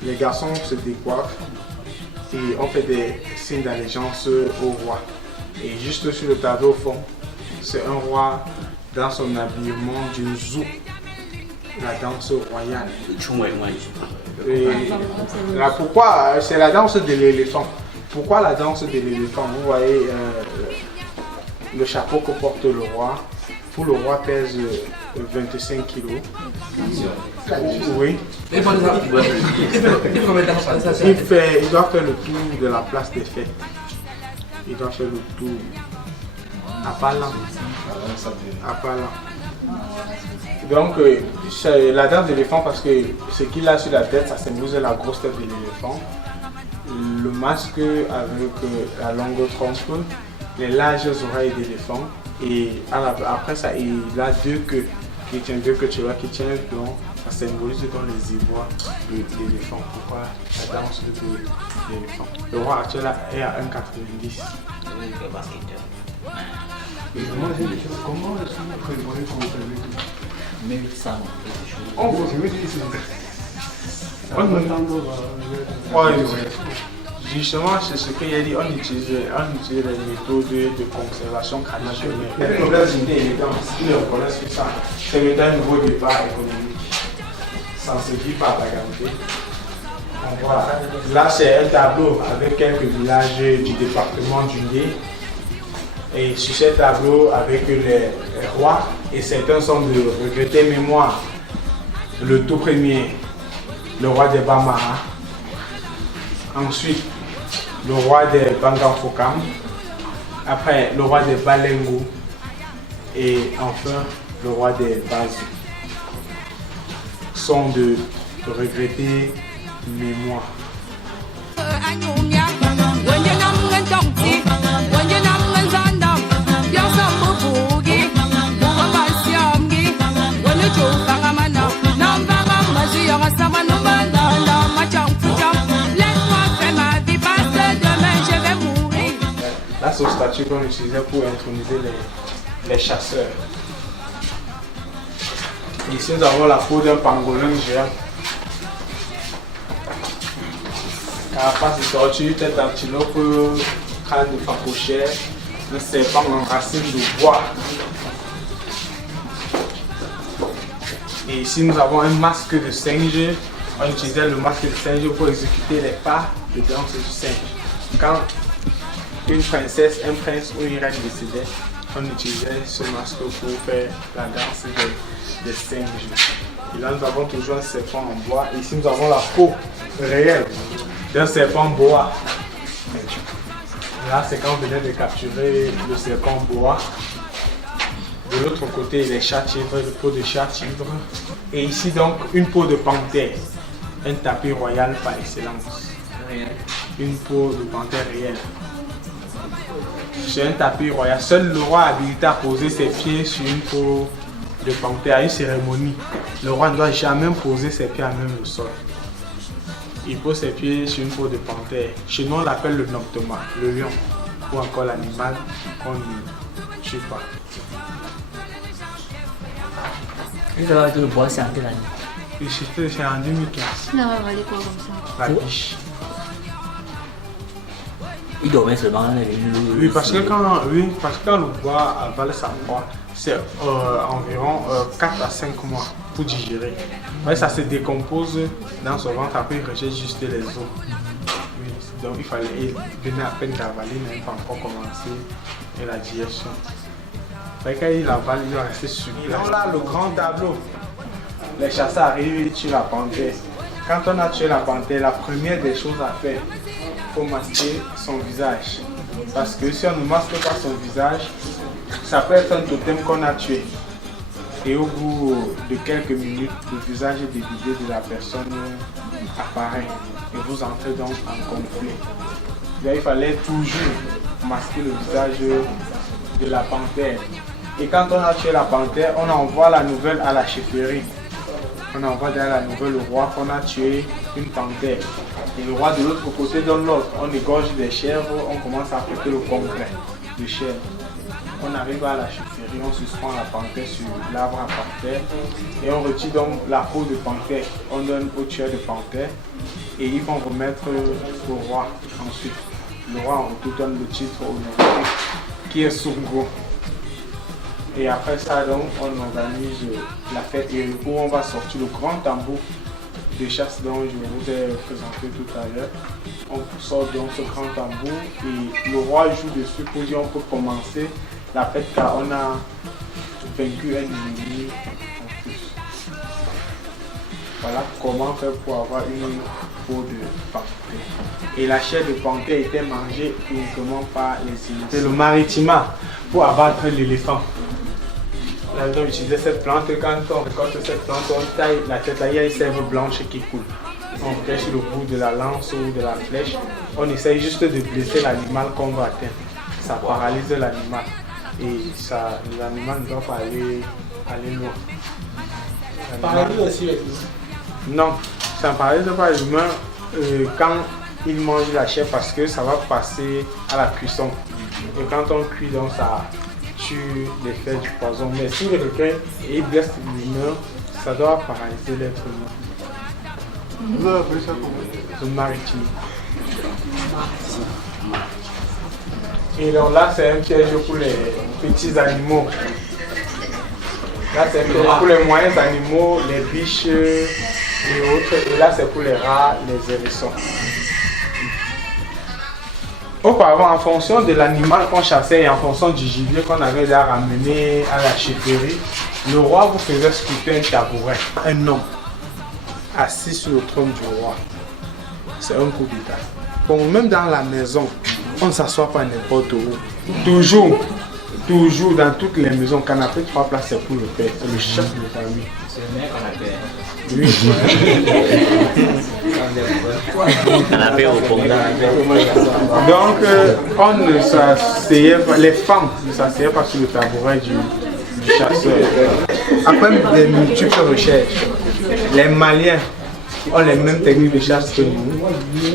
les garçons se décoiffent et on fait des signes d'allégeance au roi. Et juste sur le tableau au fond, c'est un roi dans son habillement d'une zouk, la danse royale. Et là, pourquoi c'est la danse de l'éléphant? Pourquoi la danse de l'éléphant? Vous voyez le chapeau que porte le roi. Pour le roi pèse 25 kilos. Oui. Il doit faire le tour de la place des fêtes. Il doit faire le tour à Palan. Donc, c'est la danse de l'éléphant parce que ce qu'il a sur la tête, ça symbolise la grosse tête de l'éléphant. le masque avec la longue trompe, les larges oreilles d'éléphant. Et après ça, il a deux queues qui tiennent, deux queues tu vois, qui tiennent, donc ça symbolise dans les ivoires de l'éléphant. Pourquoi la danse de l'éléphant. Le roi actuel est à 1,90. Comment est-ce que vous prévoyez qu'on fait 1800. On vous dit justement, c'est ce qu'il a dit, on utilise les méthodes de conservation traditionnelle. Les problèmes d'élégance, ils ne reconnaissent que ça. C'est maintenant un nouveau départ économique. Ça ne se vit pas baganté. Voilà. Là, c'est un tableau avec quelques villages du département du Nié. Et sur ce tableau, avec les rois, et certains sont de regretter mémoire. Le tout premier, le roi des Bamara. Ensuite, le roi des Banganfokam. Après, le roi des Balengu. Et enfin, le roi des Bazi. Sont de regretter mémoire. Là, c'est le statut qu'on utilisait pour introniser les chasseurs. Ici, nous avons la peau d'un pangolin géant. Carapace de tortue, tête d'antilope, crâne de phacochère, un serpent en racine de bois. Et ici, nous avons un masque de singe. On utilisait le masque de singe pour exécuter les pas de danse du singe. Quand une princesse, un prince ou une reine décédait, on utilisait ce masque pour faire la danse des singes. Et là, nous avons toujours un serpent en bois. Et ici, nous avons la peau réelle d'un serpent boa. Là, c'est quand on venait de capturer le serpent boa. De l'autre côté, les chats tigres, le peau de chat tigre. Et ici, donc, une peau de panthère. Un tapis royal par excellence. Une peau de panthère réelle. C'est un tapis royal. Seul le roi a habilité à poser ses pieds sur une peau de panthère à une cérémonie. Le roi ne doit jamais poser ses pieds à même le sol. Il pose ses pieds sur une peau de panthère. Chez nous, on l'appelle le noctoma, le lion, ou encore l'animal qu'on ne tue pas. Le bois, c'est en quelle année? C'est en 2015. Non, on va aller quoi comme ça? La biche. Il dormait seulement dans les Oui, parce que quand le bois avale sa proie, c'est environ 4 à 5 mois pour digérer. Ouais, ça se décompose dans son ventre, après il rejette juste les os. Oui, donc il venait à peine d'avaler, mais il n'a pas encore commencé et la digestion. Quand il avale, il va rester sur place. Donc là, le grand tableau. Les chasseurs arrivent et tuent la panthère. Quand on a tué la panthère, la première des choses à faire, il faut masquer son visage. Parce que si on ne masque pas son visage, ça peut être un totem qu'on a tué. Et au bout de quelques minutes, le visage déguisé de la personne apparaît. Et vous entrez donc en conflit. Là, il fallait toujours masquer le visage de la panthère. Et quand on a tué la panthère, on envoie la nouvelle à la chefferie. On envoie derrière la nouvelle au roi qu'on a tué une panthère. Et le roi de l'autre côté donne l'ordre. On égorge des chèvres, on commence à apporter le concret de chèvres. On arrive à la chefferie, on suspend la panthère sur l'arbre à panthère et on retire donc la peau de panthère. On donne au tueur de panthère et ils vont remettre au roi ensuite. Le roi en retour donne le titre honorifique qui est Sungo. Et après ça, donc, on organise la fête et où on va sortir le grand tambour de chasse dont je vous ai présenté tout à l'heure. On sort donc ce grand tambour et le roi joue dessus pour dire on peut commencer la fête car on a vaincu un ennemi en plus. Voilà comment faire pour avoir une peau de panthère. Et la chair de panthère était mangée uniquement par les Inuits. C'est le maritima pour abattre l'éléphant. Là, on utilisait cette plante, quand on récolte cette plante, on taille la tête, là, il y a une sève blanche qui coule. on pêche le bout de la lance ou de la flèche, on essaye juste de blesser l'animal qu'on va atteindre. Ça paralyse l'animal et l'animal ne doit pas aller loin. Paralyse aussi les humains? Non, ça ne paralyse pas les humains quand ils mangent la chair parce que ça va passer à la cuisson. Et quand on cuit, donc ça tue l'effet du poison. Mais si le requin blesse l'humain, ça doit paralyser l'être humain. Vous avez appelé ça comment? Le maritime. Et donc là, c'est un piège pour les petits animaux. Là, c'est un piège pour les moyens animaux, les biches et autres. Et là, c'est pour les rats, les hérissons. Auparavant, en fonction de l'animal qu'on chassait et en fonction du gibier qu'on avait déjà ramené à la chefferie, le roi vous faisait sculpter un tabouret, un homme assis sur le trône du roi. C'est un coup d'état. Bon, même dans la maison, on ne s'assoit pas n'importe où. Toujours dans toutes les maisons, canapé 3 places, c'est pour le père, c'est le chef de famille. C'est le meilleur canapé. Oui. Canapé au fondant. Donc, on ne s'asseyait pas, les femmes ne s'asseyaient pas sur le tabouret du chasseur. Après des multiples recherches, les Maliens ont les mêmes techniques de chasse que nous.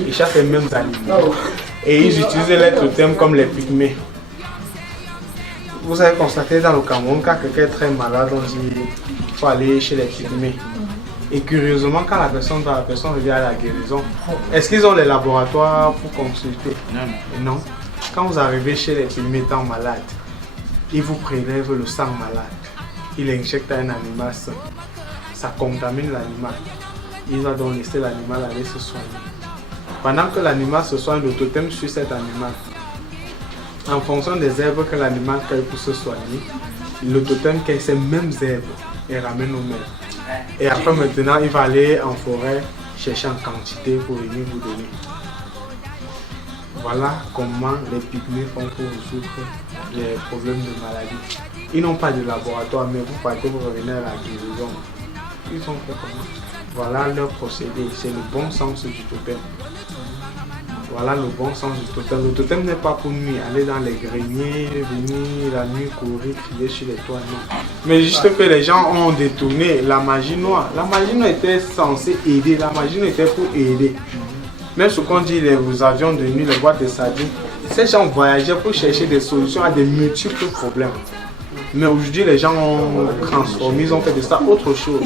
Ils chassent les mêmes animaux. Et ils utilisent les totems comme les pygmées. Vous avez constaté dans le Cameroun, quand quelqu'un est très malade, on dit qu'il faut aller chez les pygmées. Et curieusement, quand la personne revient à la guérison, est-ce qu'ils ont les laboratoires pour consulter? Non. Quand vous arrivez chez les pygmées étant malade, ils vous prélèvent le sang malade. Ils injectent un animal sain. Ça contamine l'animal. Ils vont donc laisser l'animal aller se soigner. Pendant que l'animal se soigne, le totem suit cet animal. En fonction des herbes que l'animal cueille pour se soigner, le totem cueille ces mêmes herbes et ramène au maître. Et après maintenant, il va aller en forêt chercher en quantité pour venir vous donner. Voilà comment les pygmées font pour résoudre les problèmes de maladie. Ils n'ont pas de laboratoire, mais vous partez, vous revenez à la guérison. Ils ont fait comment? Voilà leur procédé, c'est le bon sens du totem. Voilà le bon sens du totem. Le totem n'est pas pour nuit, aller dans les greniers, venir la nuit courir, crier sur les toits, non. Mais juste que les gens ont détourné la magie noire. La magie noire était censée aider, la magie noire était pour aider. Même ce qu'on dit, les avions de nuit, les boîtes de sardines, ces gens voyageaient pour chercher des solutions à des multiples problèmes. Mais aujourd'hui, les gens ont transformé, ils ont fait de ça autre chose.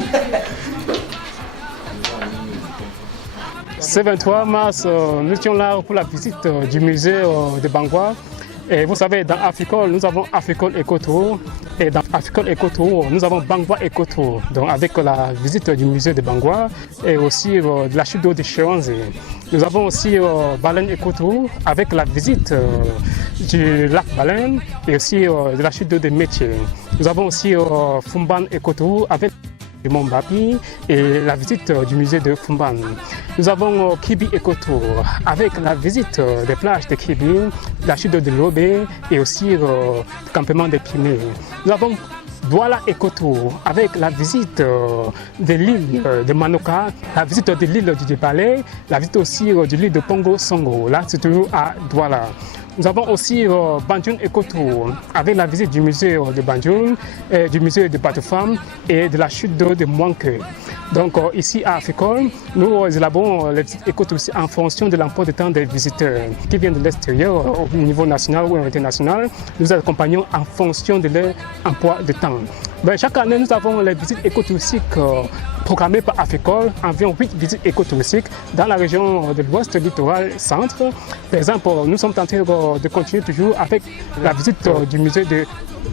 Ce 23 mars, nous étions là pour la visite du musée de Bangwa. Et vous savez, dans Africole, nous avons Africole Eco Tour. Et dans Africole Eco Tour, nous avons Bangwa Eco Tour. Donc avec la visite du musée de Bangwa et aussi de la chute d'eau de Chéanzé. Nous avons aussi Baleine Eco Tour avec la visite du lac Baleine et aussi de la chute d'eau de Métier. Nous avons aussi Fumban Eco Tour avec du Mont Bapi et la visite du musée de Fumban. Nous avons Kibi Eco Tour avec la visite des plages de Kibi, la chute de l'Obé et aussi le campement des Pygmées. Nous avons Douala Eco Tour avec la visite de l'île de Manoka, la visite de l'île du Djibale, la visite aussi de l'île de Pongo Songo. Là, c'est toujours à Douala. Nous avons aussi Banjul Eco Tour avec la visite du musée de Banjul, du musée de Batufam et de la chute d'eau de Mouanke. Donc ici à Africole, nous élaborons les visites éco-tours en fonction de l'emploi de temps des visiteurs qui viennent de l'extérieur au niveau national ou international. Nous accompagnons en fonction de leur emploi de temps. Ben, chaque année, nous avons les visites écotouristiques programmées par Africole, environ 8 visites écotouristiques dans la région de l'Ouest littoral centre. Par exemple, nous sommes en train de continuer toujours avec la visite du musée de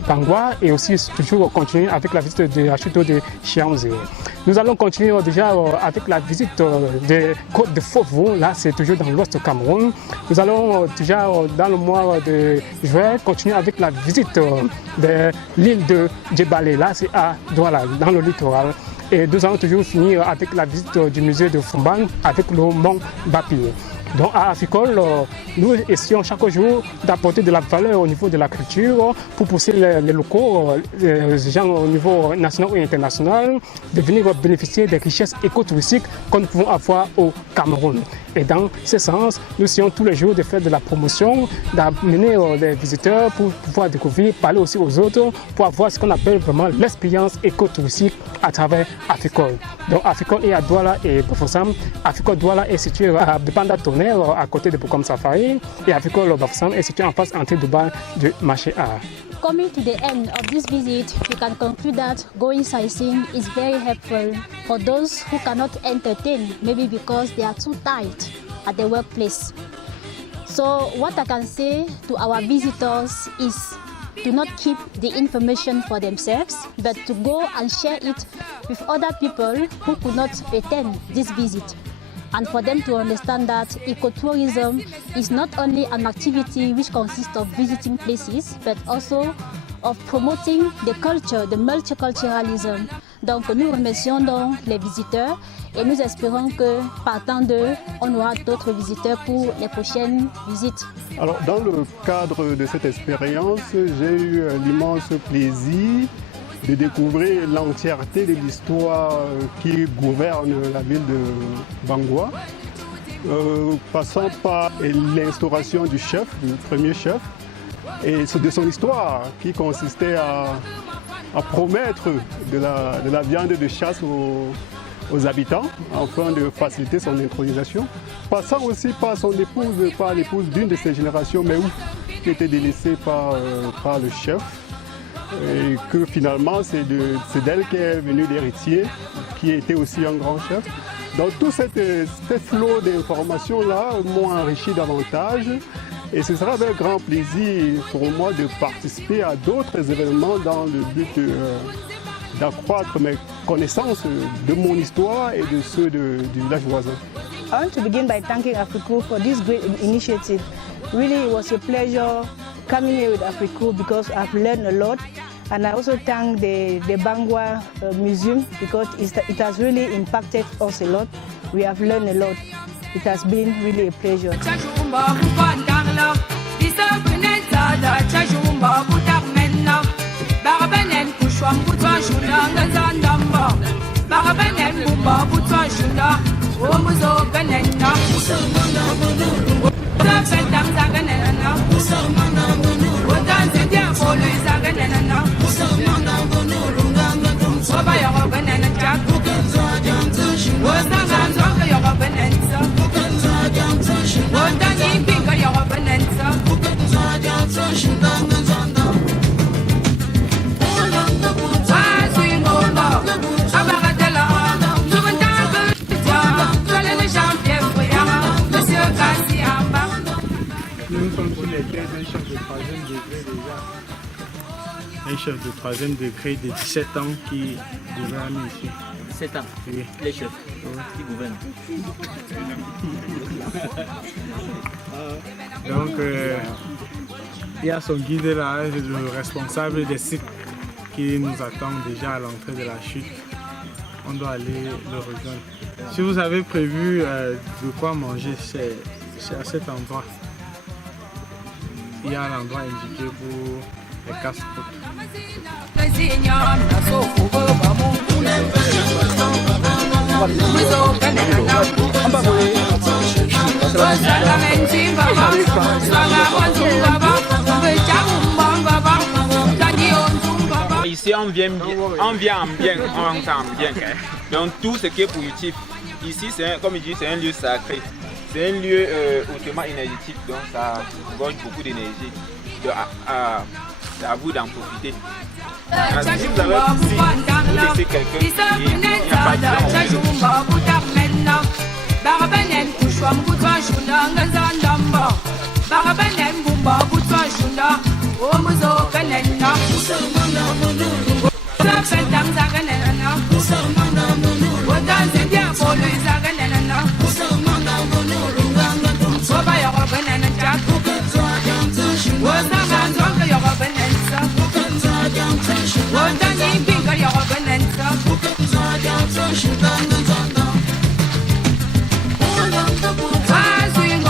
Bangwa et aussi toujours continuer avec la visite de la chute de Chéanzé. Nous allons continuer déjà avec la visite des côtes de Fofo, là c'est toujours dans l'ouest du Cameroun. Nous allons déjà dans le mois de juin continuer avec la visite de l'île de Djibale, là c'est à Douala, dans le littoral. Et nous allons toujours finir avec la visite du musée de Fumban avec le mont Bapi. Donc à Aficol, nous essayons chaque jour d'apporter de la valeur au niveau de la culture pour pousser les locaux, les gens au niveau national et international, de venir bénéficier des richesses écotouristiques que nous pouvons avoir au Cameroun. Et dans ce sens, nous essayons tous les jours de faire de la promotion, d'amener les visiteurs pour pouvoir découvrir, parler aussi aux autres, pour avoir ce qu'on appelle vraiment l'expérience écotouristique à travers Aficol. Donc Aficol est à Douala et Bafoussam. Aficol Douala est situé à Banda Tonnerre, à côté de Boukom Safari, et Aficol Bafoussam est situé en face entrée de bar du marché art. Coming to the end of this visit, we can conclude that going sightseeing is very helpful for those who cannot entertain, maybe because they are too tight at the workplace. So what I can say to our visitors is to not keep the information for themselves, but to go and share it with other people who could not attend this visit. And for them to understand that ecotourism is not only an activity which consists of visiting places, but also of promoting the culture, the multiculturalism. Donc nous remercions donc les visiteurs et nous espérons que partant d'eux, on aura d'autres visiteurs pour les prochaines visites. Alors dans le cadre de cette expérience, j'ai eu l'immense plaisir de découvrir l'entièreté de l'histoire qui gouverne la ville de Bangoua, passant par l'instauration du chef, du premier chef, et de son histoire qui consistait à promettre de la viande de chasse aux habitants afin de faciliter son intronisation, passant aussi par son épouse, par l'épouse d'une de ses générations, mais qui était délaissée par le chef. Et que finalement c'est d'elle qu'est venu l'héritier qui était aussi un grand chef. Donc tout cet flot d'informations-là m'ont enrichi davantage et ce sera avec grand plaisir pour moi de participer à d'autres événements dans le but d'accroître mes connaissances de mon histoire et de ceux du village voisin. I want to begin by thanking Africo for this great initiative. Really, it was a pleasure coming here with Africo because I've learned a lot. And I also thank the Bangoua Museum because it has really impacted us a lot. We have learned a lot. It has been really a pleasure. Nous sommes sur les terres d'un chef de 3e degré déjà. Un chef de 3e degré de 17 ans qui gouverne ici. 7 ans, oui. Les chefs qui gouvernent. Donc, il y a son guide là, le responsable des sites qui nous attend déjà à l'entrée de la chute. On doit aller le rejoindre. Si vous avez prévu de quoi manger, c'est à cet endroit. Il y a l'endroit indiqué pour les casse-croûtes. Ici on vient en bien, on entend bien. Donc tout ce qui est positif. Ici, comme il dit, c'est un lieu sacré. C'est un lieu hautement énergétique, donc ça gorge beaucoup d'énergie. À vous d'en profiter. Si vous avez aussi, vous laissez quelqu'un qui n'a pas de Swing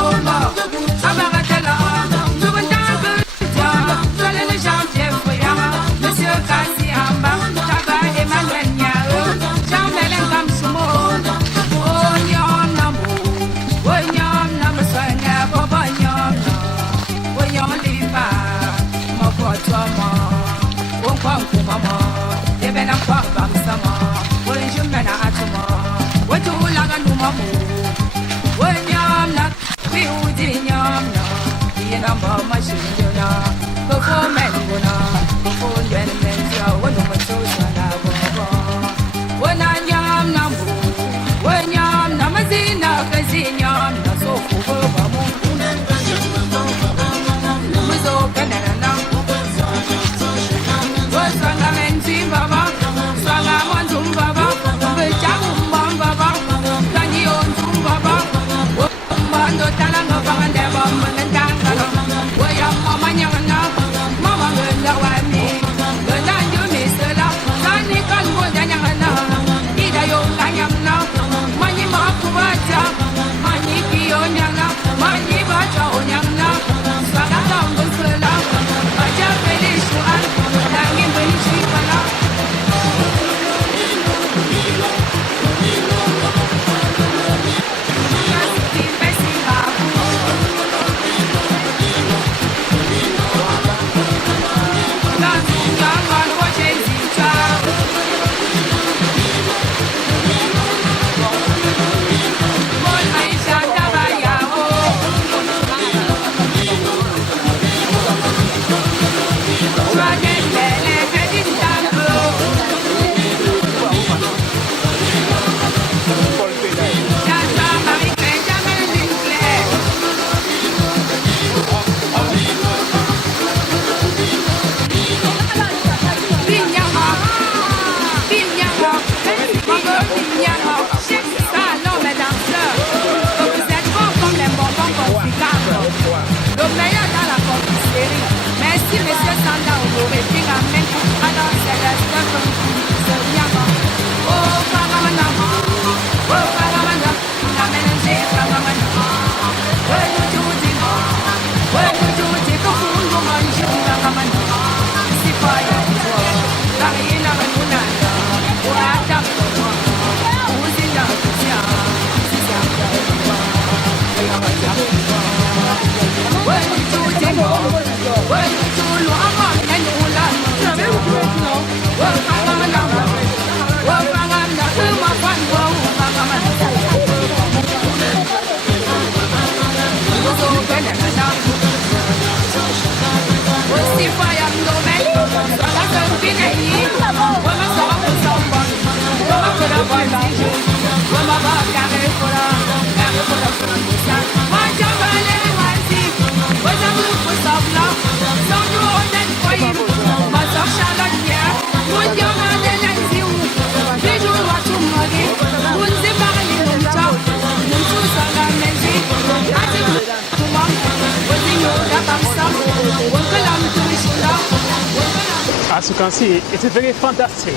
As you can see, it's very fantastic.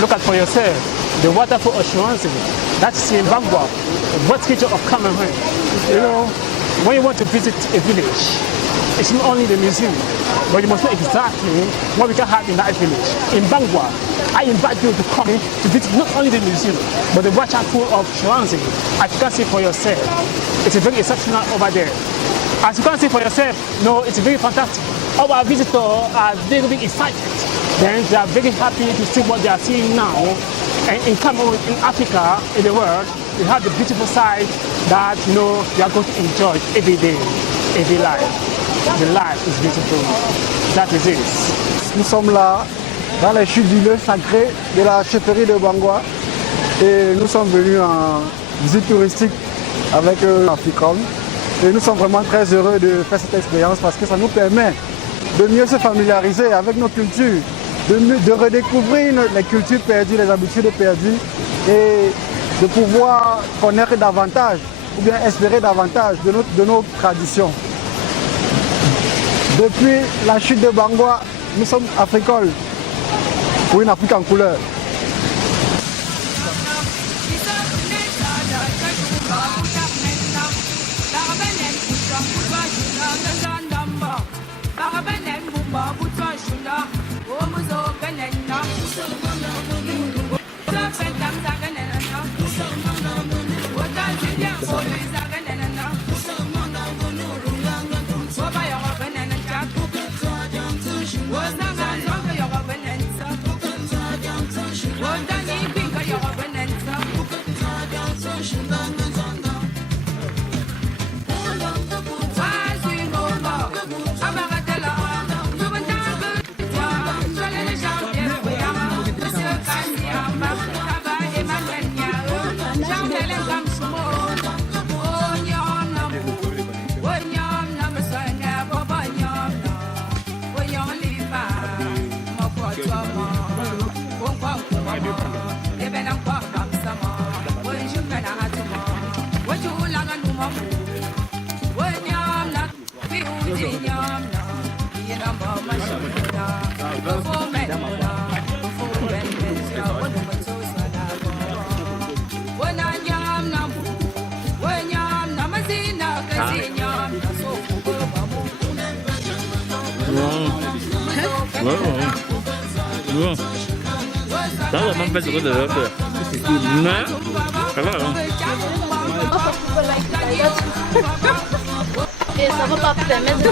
Look at for yourself, the waterfall assurance that's in Bangwa, what creature of Cameroon. You know, when you want to visit a village, it's not only the museum, but you must know exactly what we can have in that village. In Bangwa, I invite you to come to visit not only the museum, but the waterfall of Shuanzi. As you can see for yourself, it's very exceptional over there. As you can see for yourself, no, it's very fantastic. Our visitors are very excited. Then they are very happy to see what they are seeing now. And in Cameroon, in Africa, in the world, we have the beautiful side that we are going to enjoy every day, every life. The life is beautiful. That is it. Nous sommes là, dans les chutes du lieu sacré de la chefferie de Bangwa. Et nous sommes venus en visite touristique avec Africom. Et nous sommes vraiment très heureux de faire cette expérience parce que ça nous permet de mieux se familiariser avec nos cultures, de redécouvrir les cultures perdues, les habitudes perdues et de pouvoir connaître davantage ou bien espérer davantage de nos traditions. Depuis la chute de Bangwa, nous sommes Africol pour une Afrique en couleur. Shunda Ça va même pas ce que de l'autre. Non, ça va. Et ça va pas permettre de...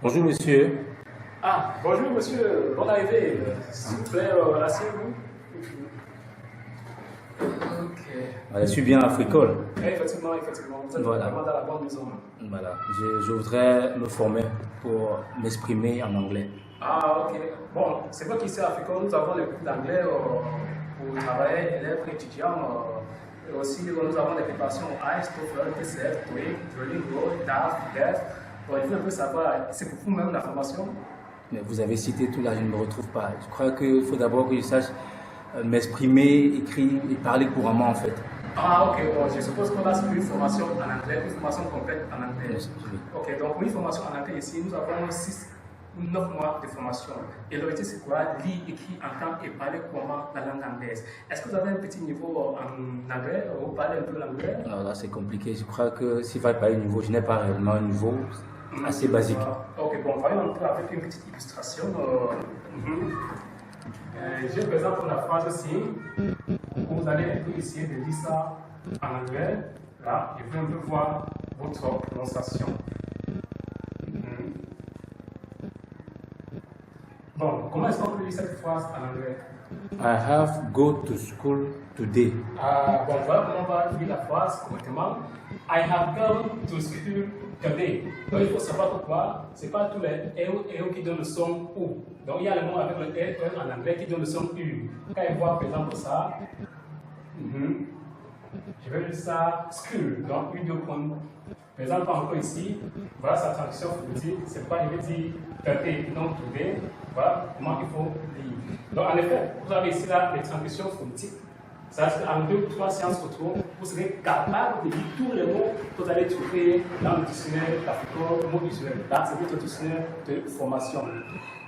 Bonjour monsieur. Ah, bonjour monsieur, bonne arrivée. S'il vous plaît, asseyez-vous. Ok. Je suis bien africole. Effectivement, vous êtes vraiment dans la bonne maison. Voilà, je voudrais me former pour m'exprimer en anglais. Ah, ok. Bon, c'est vrai qu'ici à Africa, nous avons les cours d'anglais pour travailler, élèves, étudiants. Et aussi, nous avons des préparations IELTS, TOEFL, TCF, TOEIC, Duolingo, DAF, DEF. Bon, il faut un peu savoir, c'est pour vous-même la formation? Mais vous avez cité tout là, je ne me retrouve pas. Je crois qu'il faut d'abord que je sache m'exprimer, écrire et parler couramment en fait. Ah, ok, bon, je suppose qu'on a une formation en anglais, une formation complète en anglais. Oui. Ok, donc une formation en anglais ici, nous avons 6 ou 9 mois de formation. Et l'objectif c'est quoi? Lire, écrire, entendre et parler couramment la langue anglaise. Est-ce que vous avez un petit niveau en anglais? Vous parlez un peu l'anglais? Alors là c'est compliqué, je crois que s'il va parler niveau, je n'ai pas réellement un niveau assez basique. Ok, bon, voyons un peu avec une petite illustration. Je présente la phrase ici. Vous allez un peu essayer de lire ça en anglais. Là, et vous un peu voir votre prononciation. Bon, comment est-ce qu'on peut lire cette phrase en anglais? I have go to school today. Bon, voilà comment on va lire la phrase correctement. I have gone to school today. Donc il faut savoir pourquoi c'est pas tous les e qui donnent le son ou. Donc il y a le mot avec le e en anglais qui donne le son u. Quand il voit par exemple ça, je vais lire ça school. Donc une, deux points. Par exemple encore ici, voilà sa traduction phonétique. C'est pas je vais dire today, donc today. Voilà comment il faut lire. Donc en effet, vous avez ici là les traductions phonétiques. C'est-à-dire qu'en 2 ou 3 séances retour, vous serez capable de lire tous les mots que vous allez trouver dans le dictionnaire d'Africa, mot usuel. Là, c'est votre dictionnaire de formation.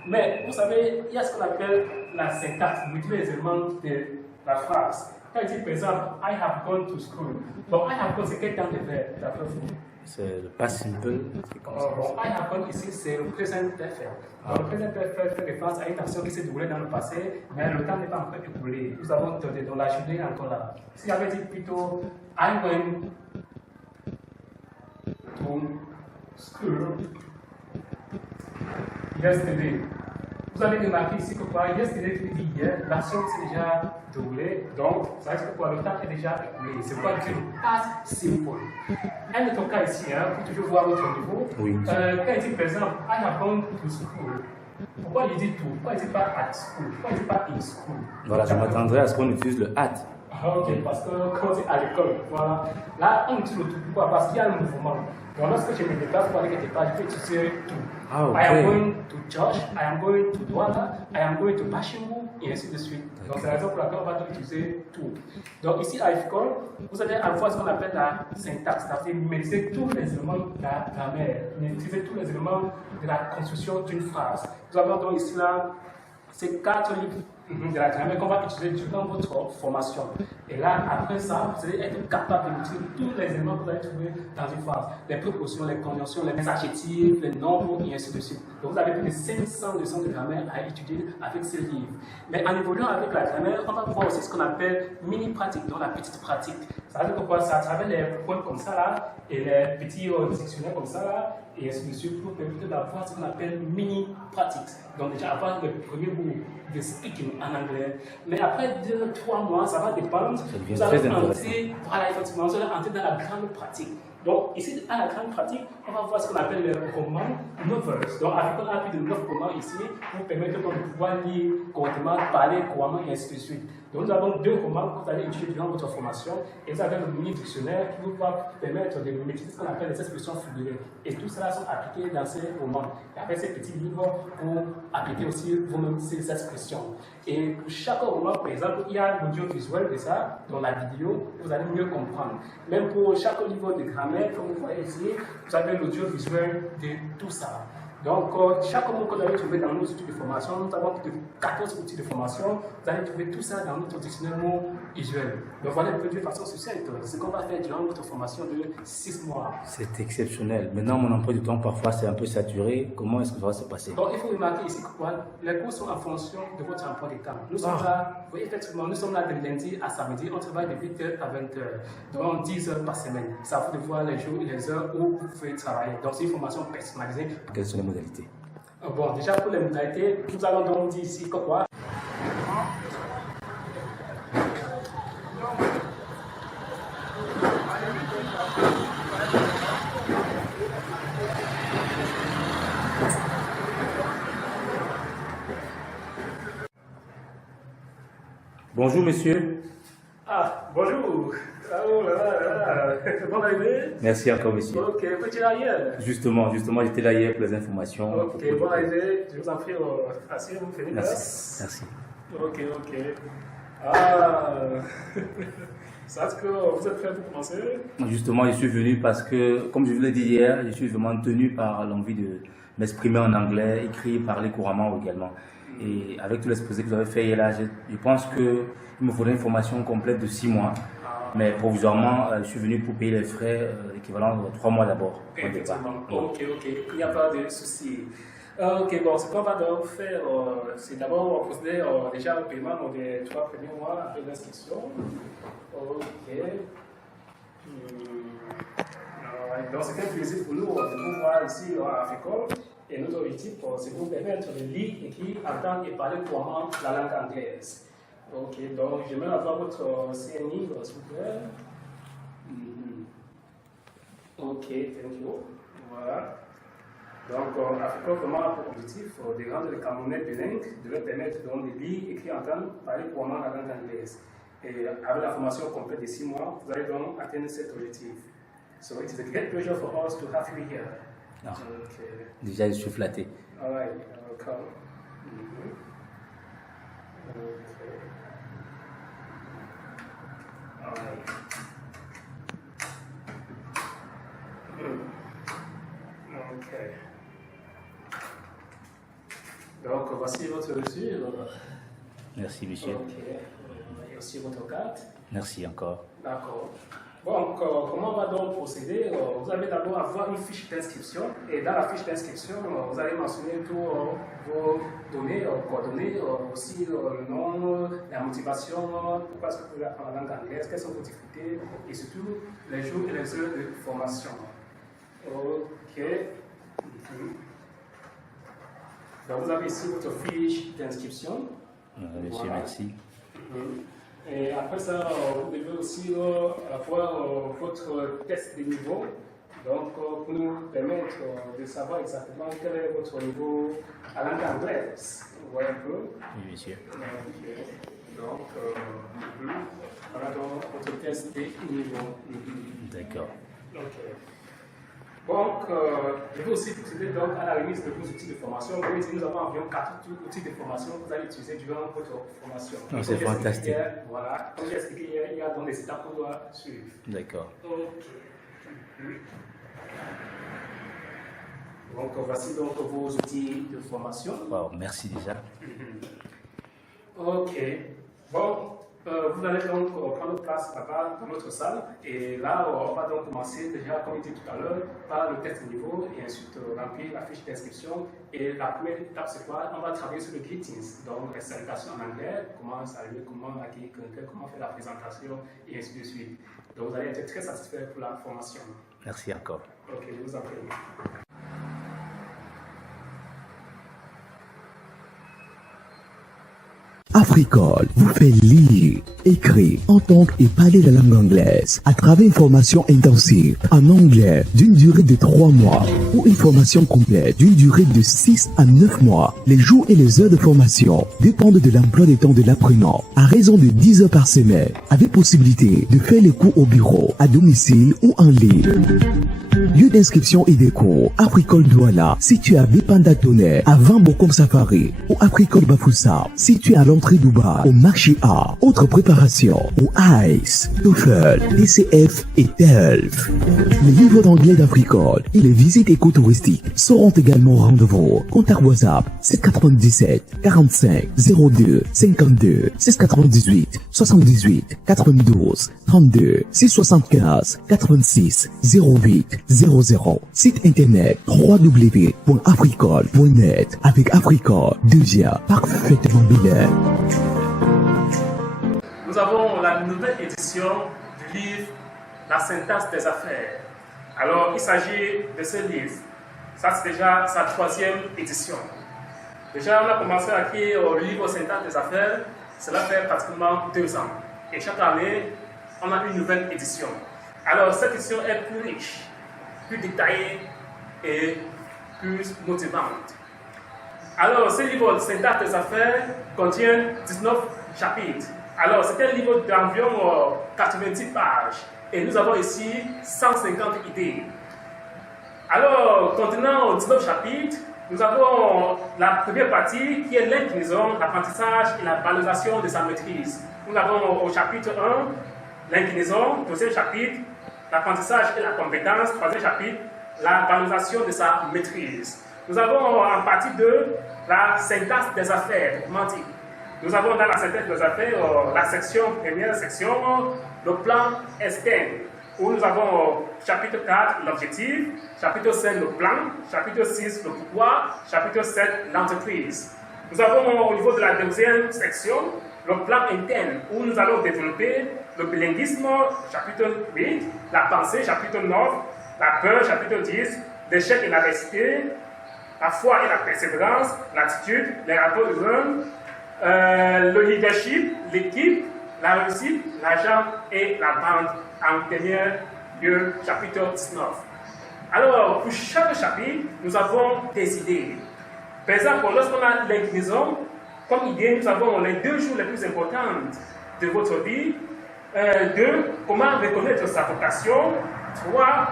Mais vous savez, il y a ce qu'on appelle la syntaxe, multiplier les éléments de la phrase. Quand il dit par exemple, I have gone to school. Donc, I have gone, c'est quel temps de verbe d'après vous? C'est le past simple. Bon, I have gone ici, c'est le présent perfect. Le présent perfect fait référence à une action qui s'est déroulée dans le passé, mais le temps n'est pas encore écoulé. Nous avons donné dans la journée encore là. Si j'avais dit plutôt, I went to school yesterday. Vous avez remarqué ici que quoi, yesterday qui dit hier, l'action s'est déjà déroulée, donc ça veut dire que quoi, le temps est déjà écoulé. C'est quoi le past simple. Un autre cas ici, hein, pour toujours voir votre niveau. Oui. Quand il dit par exemple, I have gone to school. Pourquoi il dit tout? Pourquoi il dit pas at school? Pourquoi il dit pas in school? Voilà, je m'attendrais à ce qu'on utilise le at. Ok, parce que quand c'est à l'école, voilà. Là, on utilise le tout. Pourquoi? Parce qu'il y a un mouvement. Donc, lorsque je me déplace pour aller quelque part, je peux utiliser tout. Ah, ok. I am going to church, I am going to Douala, I am going to Bashimou, et ainsi de suite. Donc, c'est la raison pour laquelle on va donc utiliser tout. Donc, ici, à l'école, vous allez avoir ce qu'on appelle la syntaxe, c'est-à-dire maîtriser tous les éléments de la grammaire, maîtriser tous les éléments de la construction d'une phrase. Nous avons donc ici, là, ces 4 livres de la grammaire qu'on va utiliser durant votre formation. Et là, après ça, vous allez être capable d'utiliser tous les éléments que vous allez trouver dans une phrase. Les prépositions, les conjonctions, les adjectifs, les nombres, et ainsi de suite. Donc vous avez plus de 500 leçons de grammaire à étudier avec ces livres. Mais en évoluant avec la grammaire, on va voir aussi ce qu'on appelle mini-pratique, donc la petite pratique. Ça veut dire que quoi? C'est à travers les points comme ça là, et les petits dictionnaires comme ça là, et ainsi de suite, pour permettre d'avoir ce qu'on appelle mini-pratique. Donc déjà avoir le premier bout de speaking en anglais. Mais après 2-3 mois, ça va dépendre. Vous allez entrer, voilà, effectivement, vous allez entrer dans la grande pratique. Donc ici, à la grande pratique, on va voir ce qu'on appelle les romans novels. Donc avec on a plus de 9 romans ici pour permettre de pouvoir lire correctement, parler couramment et ainsi de suite. Donc nous avons 2 romans que vous allez étudier durant votre formation et vous avez le mini dictionnaire qui vous va permettre de maîtriser ce qu'on appelle les expressions figurées. Et tout cela sont appliqués dans ces romans. Et avec ces petits livres pour appliquer aussi vous-même ces expressions. Et pour chaque roman, par exemple, il y a l'audiovisuel de ça, dans la vidéo, vous allez mieux comprendre. Même pour chaque livre de grammaire, comme vous voyez ici, vous avez l'audiovisuel de tout ça. Donc, chaque mot que vous allez trouver dans nos outils de formation, nous avons plus de 14 outils de formation, vous allez trouver tout ça dans notre dictionnaire mot visuel. Donc, voilà un peu de façon succincte ce qu'on va faire durant notre formation de 6 mois. C'est exceptionnel. Maintenant, mon emploi du temps, parfois, c'est un peu saturé. Comment est-ce que ça va se passer? Donc, il faut remarquer ici que quoi, les cours sont en fonction de votre emploi du temps. Nous sommes là, oui, effectivement, nous sommes là de lundi à samedi, on travaille de 8h à 20h, donc 10 heures par semaine. Ça vous de voir les jours et les heures où vous pouvez travailler. Donc, c'est une formation personnalisée. Quelles sont les modalités? Bon, déjà pour les modalités, nous allons donc dire ici que quoi. Bonjour, monsieur. Ah, bonjour. Oh là là. Bonne arrivée. Merci encore, monsieur. Ok, vous êtes là hier? Justement, j'étais là hier pour les informations. Ok, bonne arrivée. Je vous en prie, asseyez-vous, venez là. Merci. Ok. Ah, ça veut dire que vous êtes prêt pour commencer? Justement, je suis venu parce que, comme je vous l'ai dit hier, je suis vraiment tenu par l'envie de m'exprimer en anglais, écrire, parler couramment également. Et avec tout l'exposé que vous avez fait hier là, je pense qu'il me faudrait une formation complète de 6 mois. Mais provisoirement, je suis venu pour payer les frais équivalents de 3 mois d'abord. Effectivement. Ok, il n'y a pas de souci. Ok, bon, ce qu'on va donc faire, c'est d'abord procéder déjà au paiement des 3 premiers mois après l'inscription. Ok. Donc c'est un plaisir pour nous de vous voir ici à Africole. Et notre objectif, c'est de vous permettre de lire, écrire, entendre et parler couramment la langue anglaise. Ok, donc j'aimerais avoir votre CNI, s'il vous plaît. Ok, thank you. Voilà. Donc, Africa vraiment a pour objectif de rendre les Camerounais bilingues, de leur permettre donc de lire, écrire, entendre, parler couramment la langue anglaise. Et avec la formation complète de 6 mois, vous allez donc atteindre cet objectif. So it is a great pleasure for us to have you here. Ah. Okay. Déjà, je suis flatté. All right, welcome. Okay. All right. Okay. Donc, voici votre reçu. Merci, monsieur. Ok. Et aussi votre carte. Merci encore. D'accord. Bon, comment on va donc procéder? Vous allez d'abord avoir une fiche d'inscription et dans la fiche d'inscription, vous allez mentionner tous vos données, coordonnées, aussi le nom, la motivation, pourquoi est-ce que vous voulez apprendre la langue anglaise, quelles sont vos difficultés et surtout les jours et les heures de formation. Ok. Donc vous avez ici votre fiche d'inscription. Monsieur, voilà. Merci. Et après ça, vous devez aussi avoir votre test de niveau. Donc, pour nous permettre de savoir exactement quel est votre niveau à langue anglaise. Vous voyez un peu? Oui, monsieur. Donc, voilà donc votre test de niveau. D'accord. Ok. Donc, je vais aussi procéder donc à la remise de vos outils de formation. Vous voyez, nous avons environ 4 outils de formation que vous allez utiliser durant votre formation. Oh, c'est fantastique. Voilà, comme j'ai expliqué hier, il y a donc des étapes qu'on doit suivre. D'accord. Ok. Donc, voici donc vos outils de formation. Wow, merci déjà. Ok. Bon, vous allez donc prendre place là-bas dans notre salle. Et là, on va donc commencer déjà, comme je dit tout à l'heure, par le test de niveau et ensuite remplir la fiche d'inscription. Et la première étape, c'est quoi? On va travailler sur le greetings, donc les salutations en anglais, comment saluer, comment accueillir quelqu'un, comment faire la présentation et ainsi de suite. Donc, vous allez être très satisfait pour la formation. Merci encore. Ok, je vous en prie. Africole vous fait lire, écrire, entendre et parler la langue anglaise à travers une formation intensive en anglais d'une durée de 3 mois ou une formation complète d'une durée de 6 à 9 mois. Les jours et les heures de formation dépendent de l'emploi des temps de l'apprenant à raison de 10 heures par semaine avec possibilité de faire les cours au bureau, à domicile ou en ligne. Lieu d'inscription et des cours, Africole Douala, situé à Bipanda Tonnerre, à 20 Bokom Safari, ou Africole Bafoussa, situé à l'entrée d'Ouba, au marché A. Autres préparations, au ICE, TOEFL, TCF et TELF. Les livres d'anglais d'Africole et les visites écotouristiques seront également au rendez-vous. Contact WhatsApp 797 45 02 52 698 78 92 32 675 86 08 00. Site internet www.africole.net. Avec Africole, devient parfaitement bilingue. Nous avons la nouvelle édition du livre La syntaxe des affaires. Alors, il s'agit de ce livre. Ça, c'est déjà sa 3e édition. Déjà, on a commencé à écrire le livre Syntaxe des affaires. Cela fait pratiquement 2 ans. Et chaque année, on a une nouvelle édition. Alors, cette édition est plus riche, plus détaillée et plus motivante. Alors, ce livre Syntaxe des affaires contient 19 chapitres. Alors, c'est un livre d'environ 90 pages. Et nous avons ici 150 idées. Alors, contenant 19 chapitres, nous avons la première partie qui est l'inclinaison, l'apprentissage et la valorisation de sa maîtrise. Nous avons au chapitre 1 l'inclinaison, 2e chapitre, l'apprentissage et la compétence, 3e chapitre, la valorisation de sa maîtrise. Nous avons en partie 2 la syntaxe des affaires, comment dire. Nous avons dans la syntaxe des affaires la première section, le plan externe, où nous avons chapitre 4, l'objectif, chapitre 5, le plan, chapitre 6, le pourquoi, chapitre 7, l'entreprise. Nous avons au niveau de la 2e section, le plan interne, où nous allons développer le bilinguisme, chapitre 8, la pensée, chapitre 9, la peur, chapitre 10, l'échec et la réussite, la foi et la persévérance, l'attitude, les rapports humains, le leadership, l'équipe, la réussite, l'argent et la vente en dernier lieu, chapitre 19. Alors, pour chaque chapitre, nous avons des idées. Par exemple, lorsqu'on a l'inclinaison, comme idée, nous avons les 2 jours les plus importants de votre vie. 2, comment reconnaître sa vocation. 3,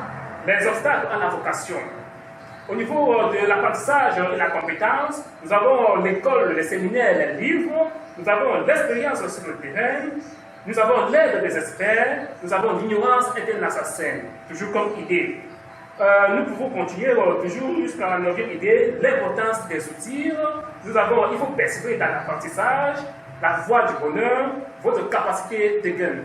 les obstacles à la vocation. Au niveau de l'apprentissage et la compétence, nous avons l'école, les séminaires, les livres, nous avons l'expérience sur le terrain, nous avons l'aide des experts, nous avons l'ignorance interne assassin, toujours comme idée. Nous pouvons continuer toujours jusqu'à la 9e idée, l'importance des outils. Nous avons, il faut persévérer dans l'apprentissage, la voie du bonheur, votre capacité de gain.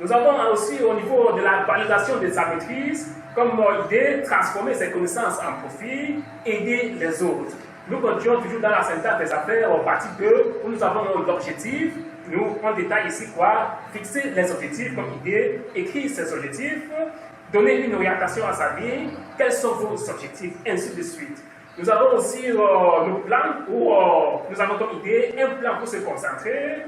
Nous avons aussi au niveau de la validation de sa maîtrise, comme idée, transformer ses connaissances en profit, aider les autres. Nous continuons toujours dans la syntaxe des affaires, en partie 2, où nous avons l'objectif. Nous, on détaille ici quoi? Fixer les objectifs comme idée, écrire ses objectifs, donner une orientation à sa vie, quels sont vos objectifs, ainsi de suite. Nous avons aussi le plan où nous avons comme idée un plan pour se concentrer.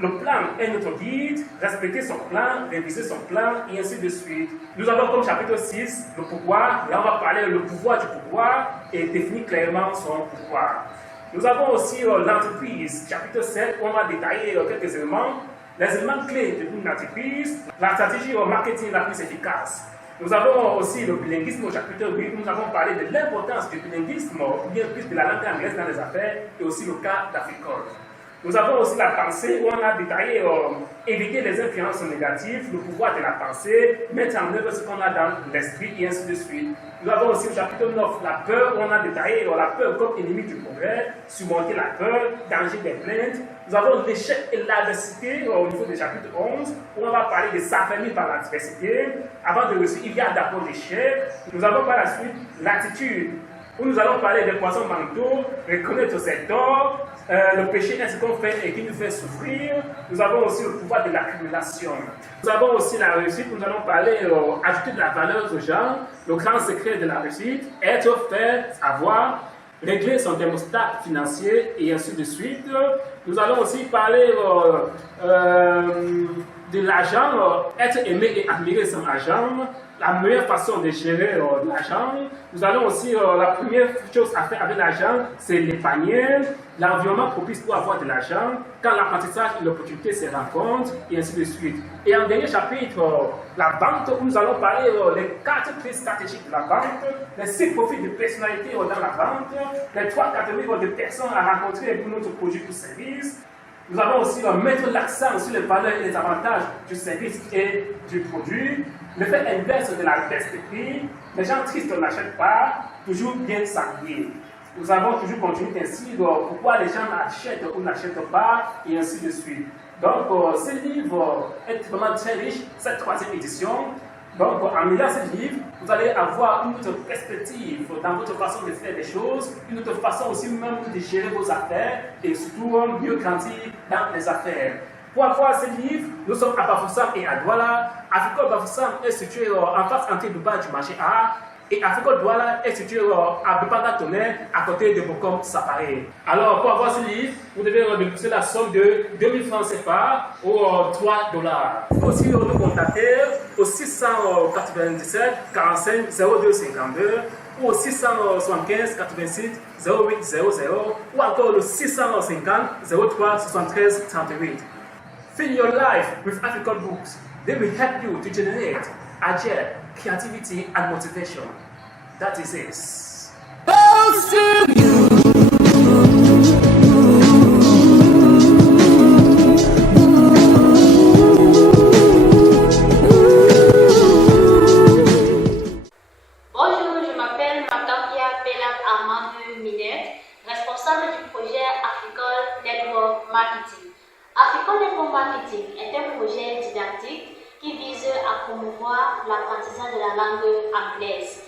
Le plan est notre guide, respecter son plan, réviser son plan et ainsi de suite. Nous avons comme chapitre 6 le pouvoir. Là, on va parler le pouvoir du pouvoir et définir clairement son pouvoir. Nous avons aussi l'entreprise, chapitre 7, où on va détailler quelques éléments. Les éléments clés d'une entreprise, la stratégie marketing la plus efficace. Nous avons aussi le bilinguisme au chapitre 8, où nous avons parlé de l'importance du bilinguisme, ou bien plus de la langue anglaise dans les affaires, et aussi le cas d'Africole. Nous avons aussi la pensée, où on a détaillé éviter les influences négatives, le pouvoir de la pensée, mettre en œuvre ce qu'on a dans l'esprit, et ainsi de suite. Nous avons aussi au chapitre 9 la peur, où on a détaillé la peur comme ennemi du progrès, surmonter la peur, danger des plaintes. Nous avons l'échec et l'adversité au niveau du chapitre 11, où on va parler de s'affermir par l'adversité. Avant de réussir, il y a d'abord l'échec. Nous avons par la suite l'attitude, où nous allons parler des poissons mentaux, reconnaître ses torts, le péché est ce qu'on fait et qui nous fait souffrir. Nous avons aussi le pouvoir de l'accumulation. Nous avons aussi la réussite, nous allons parler, ajouter de la valeur aux gens, le grand secret de la réussite, être, faire, avoir, régler son thermostat financier et ainsi de suite. Nous allons aussi parler de l'argent, être aimé et admirer son argent, la meilleure façon de gérer l'argent. Nous allons aussi, la première chose à faire avec l'argent, c'est l'épargner, l'environnement propice pour avoir de l'argent, quand l'apprentissage et l'opportunité se rencontrent, et ainsi de suite. Et en dernier chapitre, la vente, où nous allons parler les 4 crises stratégiques de la vente, les 6 profils de personnalité dans la vente, les 3 catégories de personnes à rencontrer pour notre produit ou service. Nous allons aussi mettre l'accent sur les valeurs et les avantages du service et du produit. Le fait inverse de la baisse des prix, les gens tristes n'achètent pas, toujours bien s'habiller. Nous avons toujours continué ainsi pourquoi les gens achètent ou n'achètent pas, et ainsi de suite. Donc, ce livre est vraiment très riche, cette 3e édition. Donc, en lisant ce livre, vous allez avoir une autre perspective dans votre façon de faire les choses, une autre façon aussi même de gérer vos affaires et surtout mieux grandir dans les affaires. Pour avoir ce livre, nous sommes à Bafoussam et à Douala. Africole Bafoussam est situé en face entrée du bas du marché A. Et Africole Douala est situé à Bepanga-Tonnerre, à côté de Bokom Saparé. Alors, pour avoir ce livre, vous devez déposer la somme de 2000 francs CFA ou $3. Aussi, nous contacter au 697 45 02 52 ou au 675 86 08 00 ou encore le 650 03 73 38. Fill your life with African books. They will help you to generate agile, creativity, and motivation. That is it. Bonjour, je m'appelle Makambia Pelak Armand Minette, responsable du projet Africole Network Marketing. Africole Network Marketing est un projet didactique qui vise à promouvoir l'apprentissage de la langue anglaise.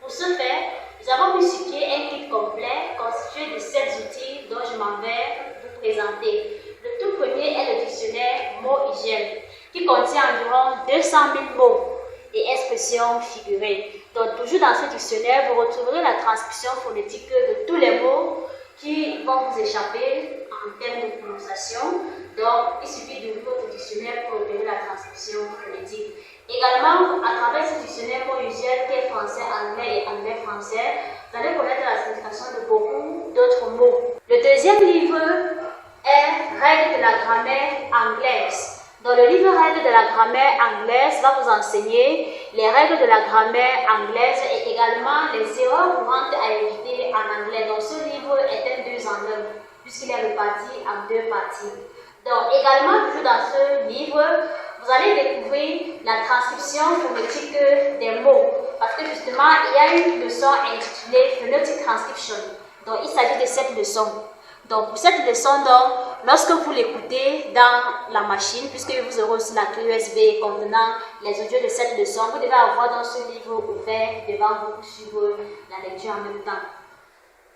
Pour ce faire, nous avons mis sur pied un kit complet constitué de 7 outils dont je m'en vais vous présenter. Le tout premier est le dictionnaire mots-hygiène qui contient environ 200 000 mots et expressions figurées. Donc toujours dans ce dictionnaire, vous retrouverez la transcription phonétique de tous les mots qui vont vous échapper en termes de prononciation. Donc, il suffit d'ouvrir votre dictionnaire pour obtenir la transcription phonétique. Également, à travers ce dictionnaire mots-hygiène qui est français-anglais et anglais-français, vous allez connaître la signification de beaucoup d'autres mots. Le deuxième livre est Règles de la grammaire anglaise. Dans le livre Règles de la grammaire anglaise, va vous enseigner les règles de la grammaire anglaise et également les erreurs courantes à éviter en anglais. Donc, ce livre est un 2 en 1 puisqu'il est réparti en 2 parties. Donc, également, toujours dans ce livre, vous allez découvrir la transcription phonétique des mots. Parce que justement, il y a une leçon intitulée Phonetic Transcription. Donc, il s'agit de cette leçon. Donc, pour cette leçon, lorsque vous l'écoutez dans la machine, puisque vous aurez aussi la clé USB contenant les audios de cette leçon, vous devez avoir dans ce livre ouvert devant vous pour suivre la lecture en même temps.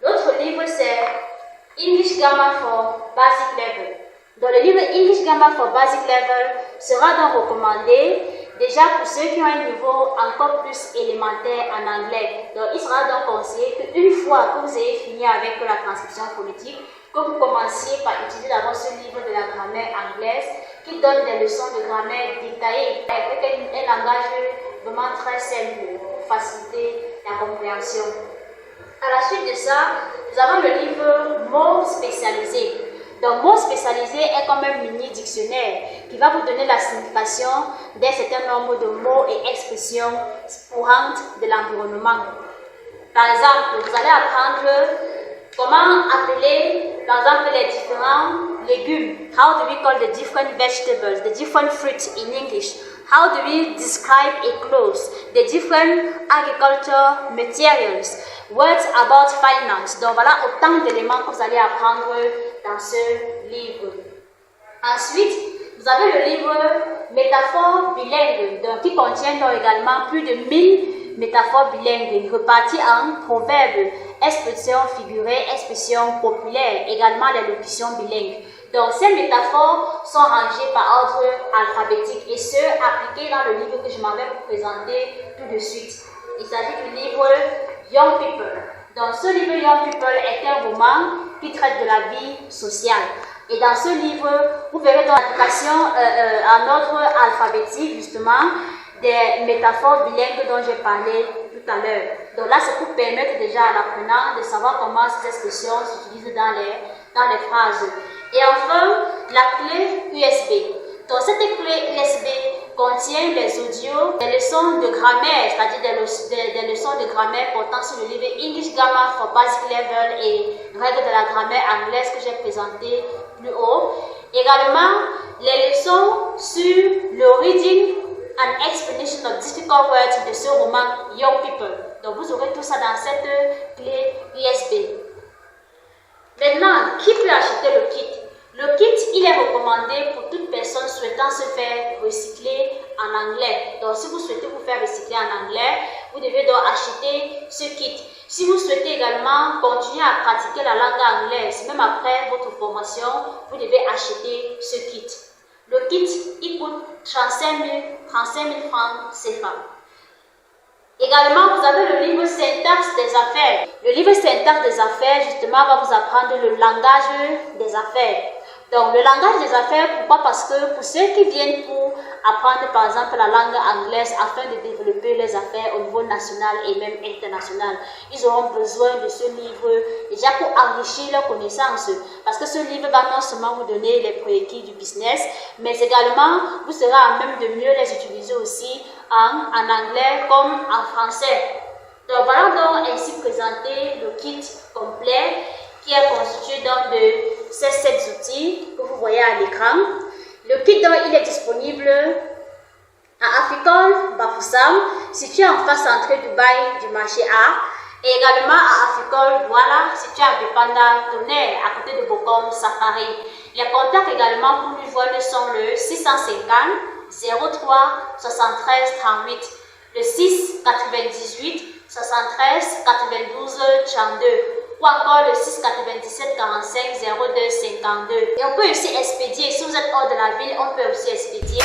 L'autre livre, c'est English Grammar for Basic Level. Dans le livre English Grammar for Basic Level, sera donc recommandé Déjà, pour ceux qui ont un niveau encore plus élémentaire en anglais, donc il sera donc conseillé qu'une fois que vous ayez fini avec la transcription phonétique, que vous commenciez par utiliser d'abord ce livre de la grammaire anglaise qui donne des leçons de grammaire détaillées avec un langage vraiment très simple pour faciliter la compréhension. À la suite de ça, nous avons le livre mots spécialisés. Donc, mot spécialisé est comme un mini dictionnaire qui va vous donner la signification d'un certain nombre de mots et expressions courantes de l'environnement. Par exemple, vous allez apprendre comment appeler, par exemple, les différents légumes. How do we call the different vegetables, the different fruits in English? How do we describe a clothes, the different agricultural materials? Words about finance. Donc voilà autant d'éléments que vous allez apprendre dans ce livre. Ensuite, vous avez le livre Métaphores bilingues, donc qui contient donc également plus de 1000 métaphores bilingues réparties en proverbes, expressions figurées, expressions populaires, également les locutions bilingues. Donc ces métaphores sont rangées par ordre alphabétique et ceux appliqués dans le livre que je m'en vais vous présenter tout de suite. Il s'agit du livre Young People. Donc ce livre Young People est un roman qui traite de la vie sociale. Et dans ce livre, vous verrez dans l'application en ordre alphabétique justement des métaphores bilingues dont j'ai parlé tout à l'heure. Donc là, c'est pour permettre déjà à l'apprenant de savoir comment ces expressions s'utilisent dans les phrases. Et enfin, la clé USB. Donc cette clé USB contient les audios, des leçons de grammaire, c'est-à-dire des leçons de grammaire portant sur le livre English Grammar for Basic Level et règles de la grammaire anglaise que j'ai présenté plus haut. Également, les leçons sur le reading and explanation of difficult words de ce roman Young People. Donc vous aurez tout ça dans cette clé USB. Maintenant, qui peut acheter le kit? Le kit, il est recommandé pour toute personne souhaitant se faire recycler en anglais. Donc, si vous souhaitez vous faire recycler en anglais, vous devez donc acheter ce kit. Si vous souhaitez également continuer à pratiquer la langue anglaise, même après votre formation, vous devez acheter ce kit. Le kit, il coûte 35 000 francs CFA. Également, vous avez le livre Syntaxe des affaires. Le livre Syntaxe des affaires, justement, va vous apprendre le langage des affaires. Donc, le langage des affaires, pourquoi? Parce que pour ceux qui viennent pour apprendre, par exemple, la langue anglaise afin de développer les affaires au niveau national et même international, ils auront besoin de ce livre déjà pour enrichir leurs connaissances. Parce que ce livre va non seulement vous donner les prérequis du business, mais également, vous serez à même de mieux les utiliser aussi en anglais comme en français. Donc, voilà donc ainsi présenté le kit complet qui est constitué donc de ces 7 outils que vous voyez à l'écran. Le kit donc, il est disponible à Afikol Bafoussam, situé en face entrée du bail du marché A, et également à Afikol Douala, situé à Bepanda Tonnerre, à côté de Bokom Safari. Les contacts également pour lui joindre sont le 650 03 73 38, le 6 98 73 92 32 ou encore le 6 97 45 02 52. Et on peut aussi expédier, si vous êtes hors de la ville, on peut aussi expédier.